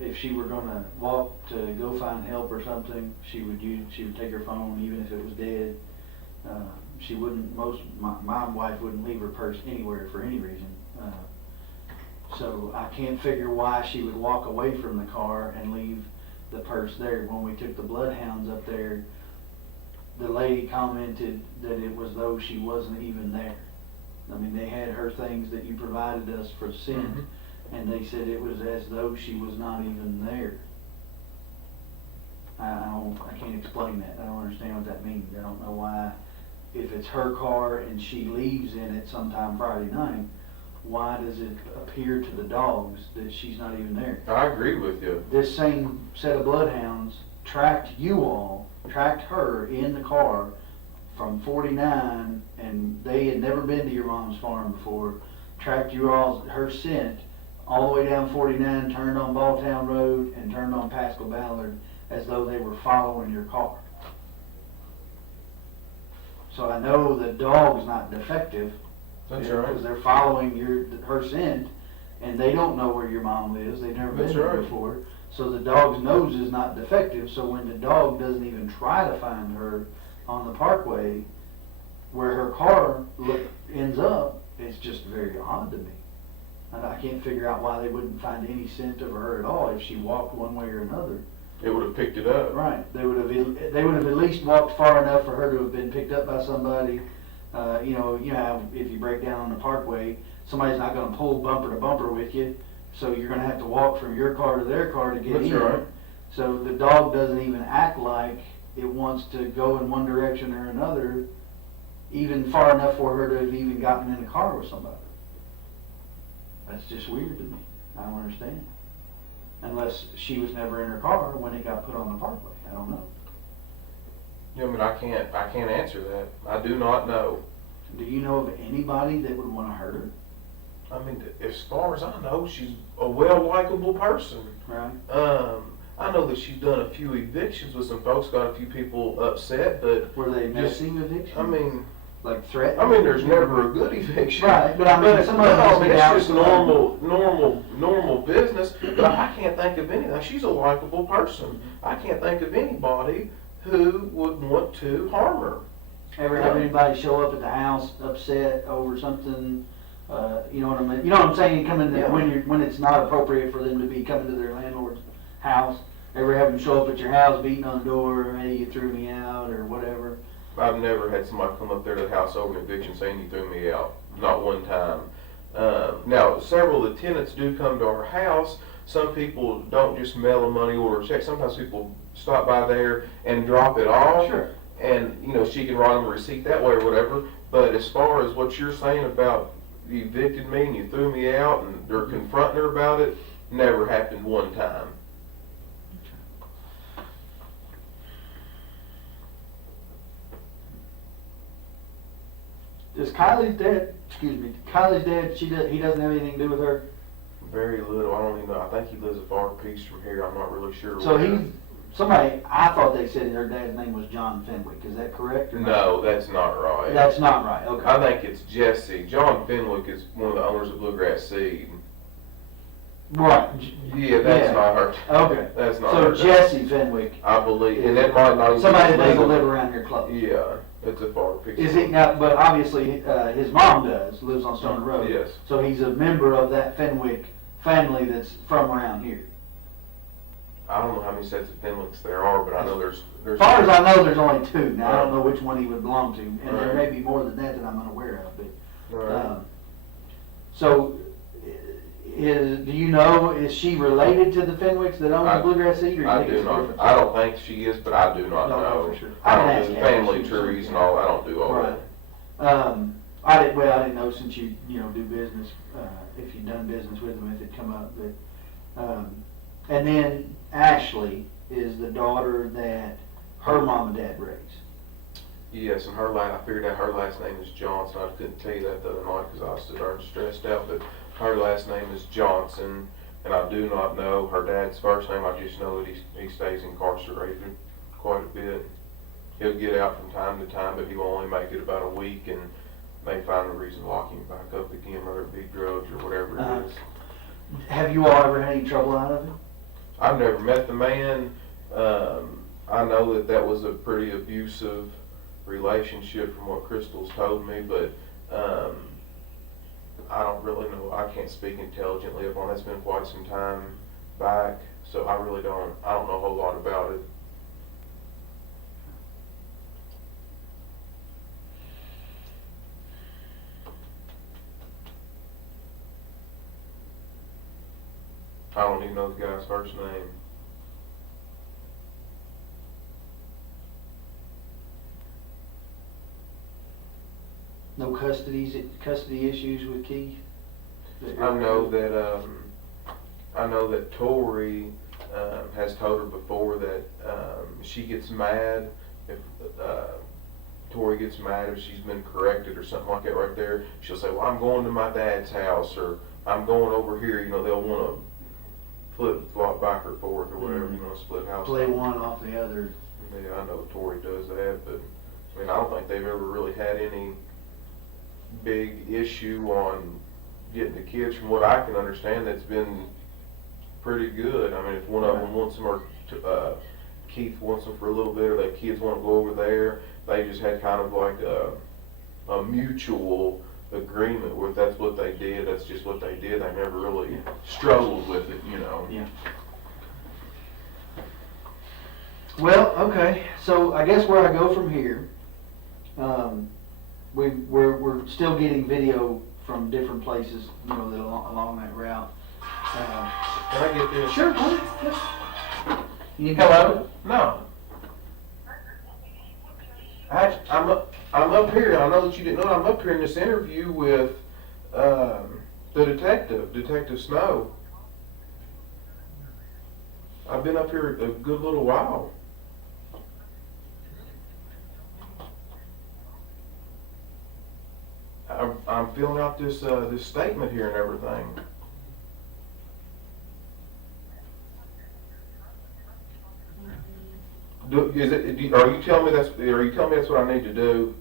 saying? If she were going to walk to go find help or something, she would take her phone even if it was dead. She wouldn't. My wife wouldn't leave her purse anywhere for any reason. So I can't figure why she would walk away from the car and leave the purse there. When we took the bloodhounds up there, the lady commented that it was though she wasn't even there. I mean, they had her things that you provided us for scent, and they said it was as though she was not even there. I can't explain that. I don't understand what that means. I don't know why, if it's her car and she leaves in it sometime Friday night, why does it appear to the dogs that she's not even there? I agree with you. This same set of bloodhounds tracked her in the car from 49, and they had never been to your mom's farm before, tracked her scent all the way down 49, turned on Balltown Road, and turned on Pascal Ballard as though they were following your car. So I know the dog's not defective. That's Because right. they're following her scent, and they don't know where your mom lives. They've never been That's there right. before. So the dog's nose is not defective, so when the dog doesn't even try to find her on the parkway where her car ends up, it's just very odd to me. And I can't figure out why they wouldn't find any scent of her at all if she walked one way or another. It would have picked it up. Right, they would have at least walked far enough for her to have been picked up by somebody. You know how if you break down on the parkway, somebody's not gonna pull bumper to bumper with you, so you're gonna have to walk from your car to their car to get That's in. right. So the dog doesn't even act like it wants to go in one direction or another, even far enough for her to have even gotten in a car with somebody. That's just weird to me. I don't understand. Unless she was never in her car when it got put on the parkway. I don't know. Yeah, I mean, I can't answer that. I do not know. Do you know of anybody that would want to hurt her? I mean, as far as I know, she's a well-likable person. Right. I know that she's done a few evictions with some folks, got a few people upset, but Were they messing evictions? I mean, like threatening? there's never a good eviction. Right, but I mean, some of them no, I mean, get it's just out- normal business. But I can't think of anything. She's a likable person. I can't think of anybody who would want to harm her. Ever have anybody show up at the house upset over something? You know what I mean? You know what I'm saying? Coming Yeah. when it's not appropriate for them to be coming to their landlord's house. Ever have them show up at your house, beating on the door, hey, you threw me out, or whatever? I've never had somebody come up there to the house over an eviction saying you threw me out. Not one time. Now, several of the tenants do come to our house. Some people don't just mail a money order check. Sometimes people stop by there and drop it off. Sure. And, she can write them a receipt that way or whatever. But as far as what you're saying about you evicted me and you threw me out and they're confronting her about it, never happened one time. Does Kylie's dad, Kylie's dad, he doesn't have anything to do with her? Very little. I don't even know. I think he lives a far piece from here. I'm not really sure. So where. I thought they said her dad's name was John Fenwick. Is that correct or not? No, that's not right. That's not right, okay. I think it's Jesse. John Fenwick is one of the owners of Bluegrass Seed. Right. Yeah, that's Yeah. not her. Okay. That's not So her. Jesse Fenwick, I believe, and that might not even somebody that be doesn't legal. live around here close. Yeah, it's a far piece. Is he now, but obviously, his mom lives on Stone Road. Yes. So he's a member of that Fenwick family that's from around here. I don't know how many sets of Fenwicks there are, but I know there's. As far as I know, there's only two. Now, I don't know which one he would belong to, and there Right. may be more than that I'm unaware of, but. Right. So, do you know, is she related to the Fenwicks that own the Bluegrass Seed? Or you I think do it's not. different? I don't think she is, but I do not Don't know know. for sure. I I don't can do ask her. family She- trees and all. I don't do all Right. that. I didn't know since you do business, if you've done business with them, if it come up, but, and then Ashley is the daughter that her mom and dad raised. Yes, and I figured out her last name is Johnson. I couldn't tell you that the other night because I was stood there and stressed out, but her last name is Johnson, and I do not know her dad's first name. I just know that he stays incarcerated quite a bit. He'll get out from time to time, but he will only make it about a week, and they find a reason to lock him back up again, whether it be drugs or whatever it is. Have you all ever had any trouble out of it? I've never met the man. I know that was a pretty abusive relationship from what Crystal's told me, but I don't really know. I can't speak intelligently upon that's been quite some time back, so I don't know a whole lot about it. I don't even know the guy's first name. No custody issues with Keith? I know that Tori has told her before that she gets mad if Tori gets mad if she's been corrected or something like that right there. She'll say, well, I'm going to my dad's house, or I'm going over here. They'll want to flip-flop back or forth or whatever, split house. Play one off the other. Yeah, I know Tori does that, but I don't think they've ever really had any big issue on getting the kids. From what I can understand, that's been pretty good. I mean, if one of them wants them, or Keith wants them for a little bit, or the kids want to go over there, they just had kind of like a mutual agreement where that's what they did, that's just what they did. They never really struggled with it, you know. Yeah. Well, okay, so I guess where I go from here, we're still getting video from different places, you know, that along that route. Can I get this? Sure, go ahead. You need me- Hello? No. I'm up here. I know that you didn't know. I'm up here in this interview with the Detective Snow. I've been up here a good little while. I'm filling out this this statement here and everything. Are you telling me that's what I need to do?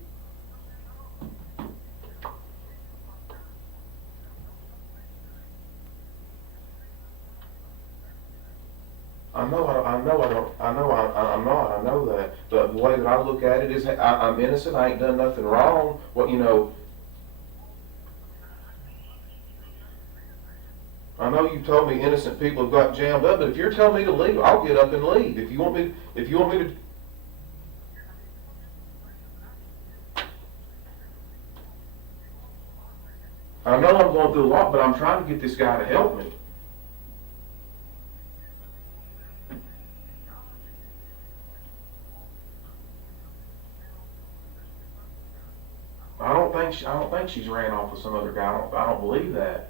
I'm not. I know that. But the way that I look at it is, I'm innocent. I ain't done nothing wrong. What, you know? I know you told me innocent people have got jammed up, but if you're telling me to leave, I'll get up and leave. If you want me to. I know I'm going through a lot, but I'm trying to get this guy to help me. I don't think she's ran off with some other guy. I don't believe that.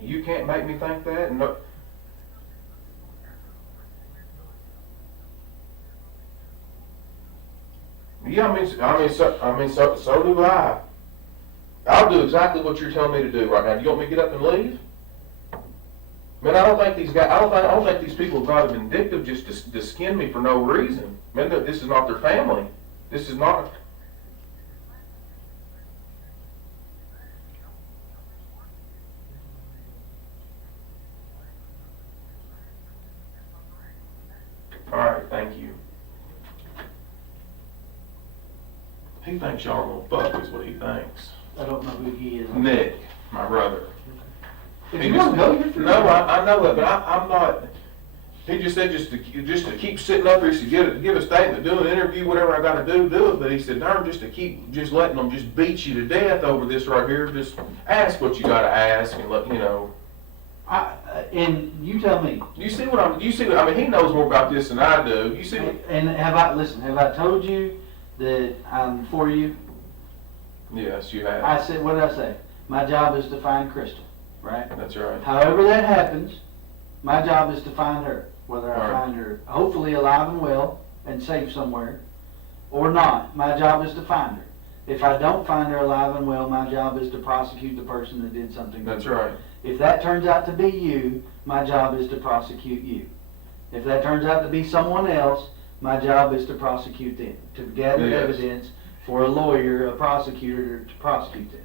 You can't make me think that. No. Yeah, so do I. I'll do exactly what you're telling me to do right now. Do you want me to get up and leave? Man, I don't think these guys. I don't think these people have got vindictive just to skin me for no reason. Man, this is not their family. This is not. All right, thank you. He thinks y'all gonna fuck is what he thinks. I don't know who he is. Nick, my brother. If you want to go, you're free. No, I know that, but I'm not. He just said just to keep sitting up here, to give a statement, do an interview, whatever I got to do it. But he said, darn, just to keep letting them just beat you to death over this right here. Just ask what you got to ask and let you know. And you tell me. You see what I mean, he knows more about this than I do. You see what? And have I told you that I'm for you? Yes, you have. I said, what did I say? My job is to find Crystal, right? That's right. However that happens, my job is to find her. Whether I Right. find her hopefully alive and well and safe somewhere or not, my job is to find her. If I don't find her alive and well, my job is to prosecute the person that did something. That's right. If that turns out to be you, my job is to prosecute you. If that turns out to be someone else, my job is to prosecute them, to gather Yes. evidence for a lawyer, a prosecutor to prosecute them.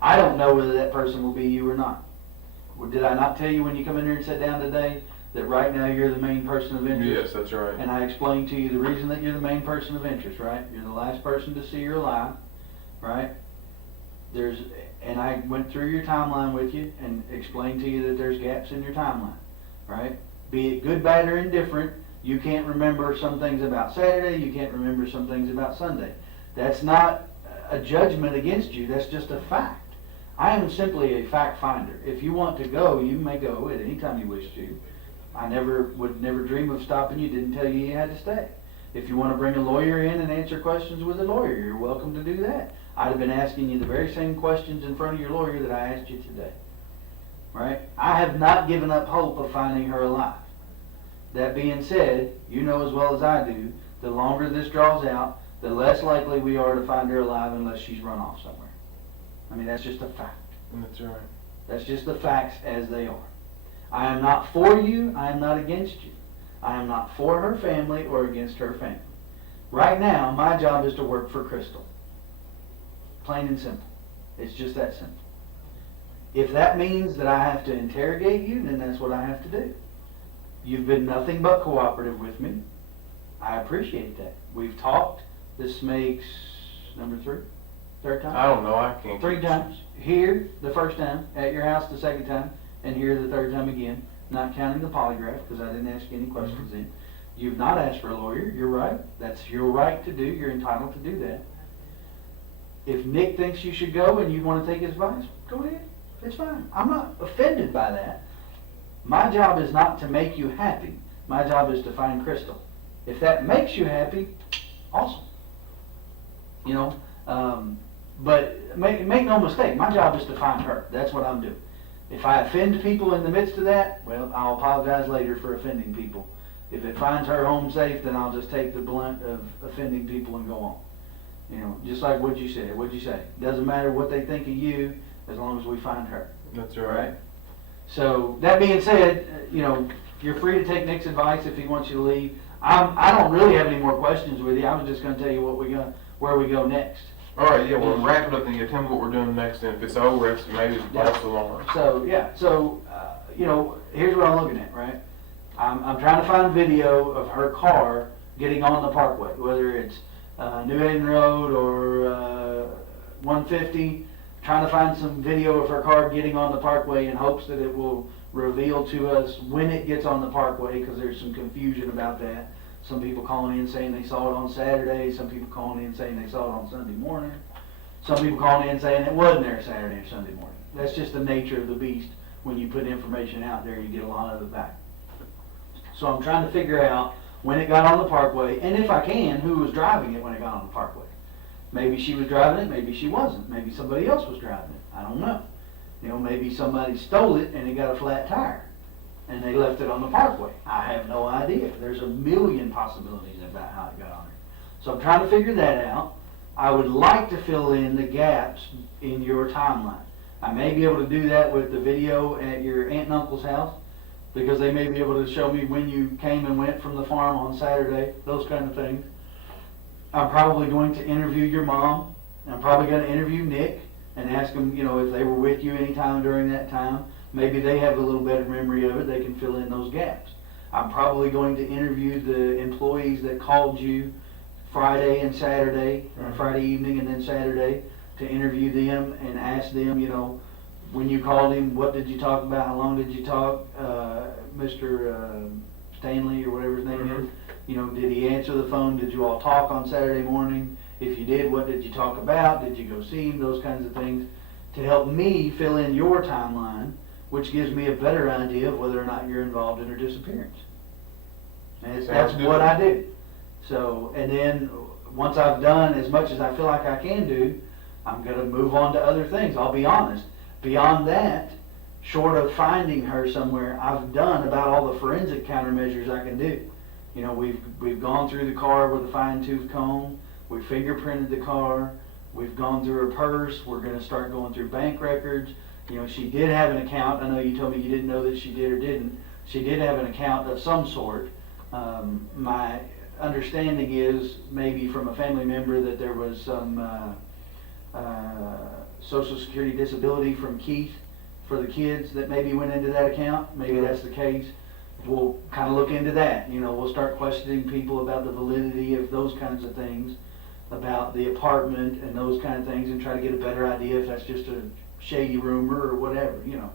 I don't know whether that person will be you or not. Well, did I not tell you when you come in here and sit down today that right now you're the main person of interest? Yes, that's right. And I explained to you the reason that you're the main person of interest, right? You're the last person to see her alive, right? And I went through your timeline with you and explained to you that there's gaps in your timeline, right? Be it good, bad, or indifferent, you can't remember some things about Saturday, you can't remember some things about Sunday. That's not a judgment against you, that's just a fact. I am simply a fact finder. If you want to go, you may go at any time you wish to. I would never dream of stopping you, didn't tell you you had to stay. If you want to bring a lawyer in and answer questions with a lawyer, you're welcome to do that. I'd have been asking you the very same questions in front of your lawyer that I asked you today. Right? I have not given up hope of finding her alive. That being said, you know as well as I do, the longer this draws out, the less likely we are to find her alive unless she's run off somewhere. I mean, that's just a fact. That's right. That's just the facts as they are. I am not for you, I am not against you. I am not for her family or against her family. Right now, my job is to work for Crystal. Plain and simple. It's just that simple. If that means that I have to interrogate you, then that's what I have to do. You've been nothing but cooperative with me. I appreciate that. We've talked. This makes number 3, third time? I don't know, I can't. 3 times. Here, the first time, at your house the second time, and here the third time again, not counting the polygraph, because I didn't ask you any questions then. You've not asked for a lawyer, you're right. That's your right to do, you're entitled to do that. If Nick thinks you should go and you want to take his advice, go ahead. It's fine. I'm not offended by that. My job is not to make you happy. My job is to find Crystal. If that makes you happy, awesome. You know, but make no mistake, my job is to find her. That's what I'm doing. If I offend people in the midst of that, well, I'll apologize later for offending people. If it finds her home safe, then I'll just take the blunt of offending people and go on. You know, just like what you said. What'd you say? Doesn't matter what they think of you, as long as we find her. That's right. So, that being said, you know, you're free to take Nick's advice if he wants you to leave. I don't really have any more questions with you. I was just going to tell you where we go next. All right, yeah, well, wrap it up and you tell me what we're doing next, and if it's over, it's maybe it's false alarm. So, yeah, you know, here's what I'm looking at, right? I'm trying to find video of her car getting on the parkway, whether it's New Haven Road or 150, trying to find some video of her car getting on the parkway in hopes that it will reveal to us when it gets on the parkway, because there's some confusion about that. Some people calling in saying they saw it on Saturday, some people calling in saying they saw it on Sunday morning, some people calling in saying it wasn't there Saturday or Sunday morning. That's just the nature of the beast. When you put information out there, you get a lot of it back. So I'm trying to figure out when it got on the parkway, and if I can, who was driving it when it got on the parkway. Maybe she was driving it, maybe she wasn't. Maybe somebody else was driving it. I don't know. You know, maybe somebody stole it and it got a flat tire and they left it on the parkway. I have no idea. There's a million possibilities about how it got on there. So I'm trying to figure that out. I would like to fill in the gaps in your timeline. I may be able to do that with the video at your aunt and uncle's house, because they may be able to show me when you came and went from the farm on Saturday, those kind of things. I'm probably going to interview your mom. I'm probably going to interview Nick and ask them, you know, if they were with you anytime during that time. Maybe they have a little better memory of it. They can fill in those gaps. I'm probably going to interview the employees that called you Friday and Saturday, Friday evening and then Saturday, to interview them and ask them, you know, when you called him, what did you talk about? How long did you talk? Mr. Stanley or whatever his name is, you know, did he answer the phone? Did you all talk on Saturday morning? If you did, what did you talk about? Did you go see him? Those kinds of things to help me fill in your timeline, which gives me a better idea of whether or not you're involved in her disappearance. And that's what I do. So, and then once I've done as much as I feel like I can do, I'm going to move on to other things. I'll be honest. Beyond that, short of finding her somewhere, I've done about all the forensic countermeasures I can do. You know, we've gone through the car with a fine-tooth comb. We fingerprinted the car. We've gone through her purse. We're going to start going through bank records. You know, she did have an account. I know you told me you didn't know that she did or didn't. She did have an account of some sort. My understanding is maybe from a family member that there was some Social Security disability from Keith for the kids that maybe went into that account. Maybe that's the case. We'll kind of look into that. You know, we'll start questioning people about the validity of those kinds of things, about the apartment and those kind of things, and try to get a better idea if that's just a shady rumor or whatever, you know.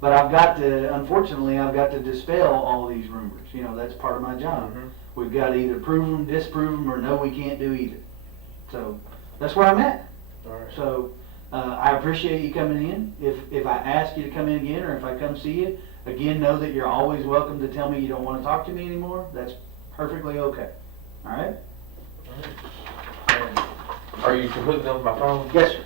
But unfortunately, I've got to dispel all these rumors. You know, that's part of my job. We've got to either prove them, disprove them, or no, we can't do either. So that's where I'm at. All right. So I appreciate you coming in. If I ask you to come in again, or if I come see you, again, know that you're always welcome to tell me you don't want to talk to me anymore. That's perfectly okay. All right? Are you completely done with my phone? Yes, sir.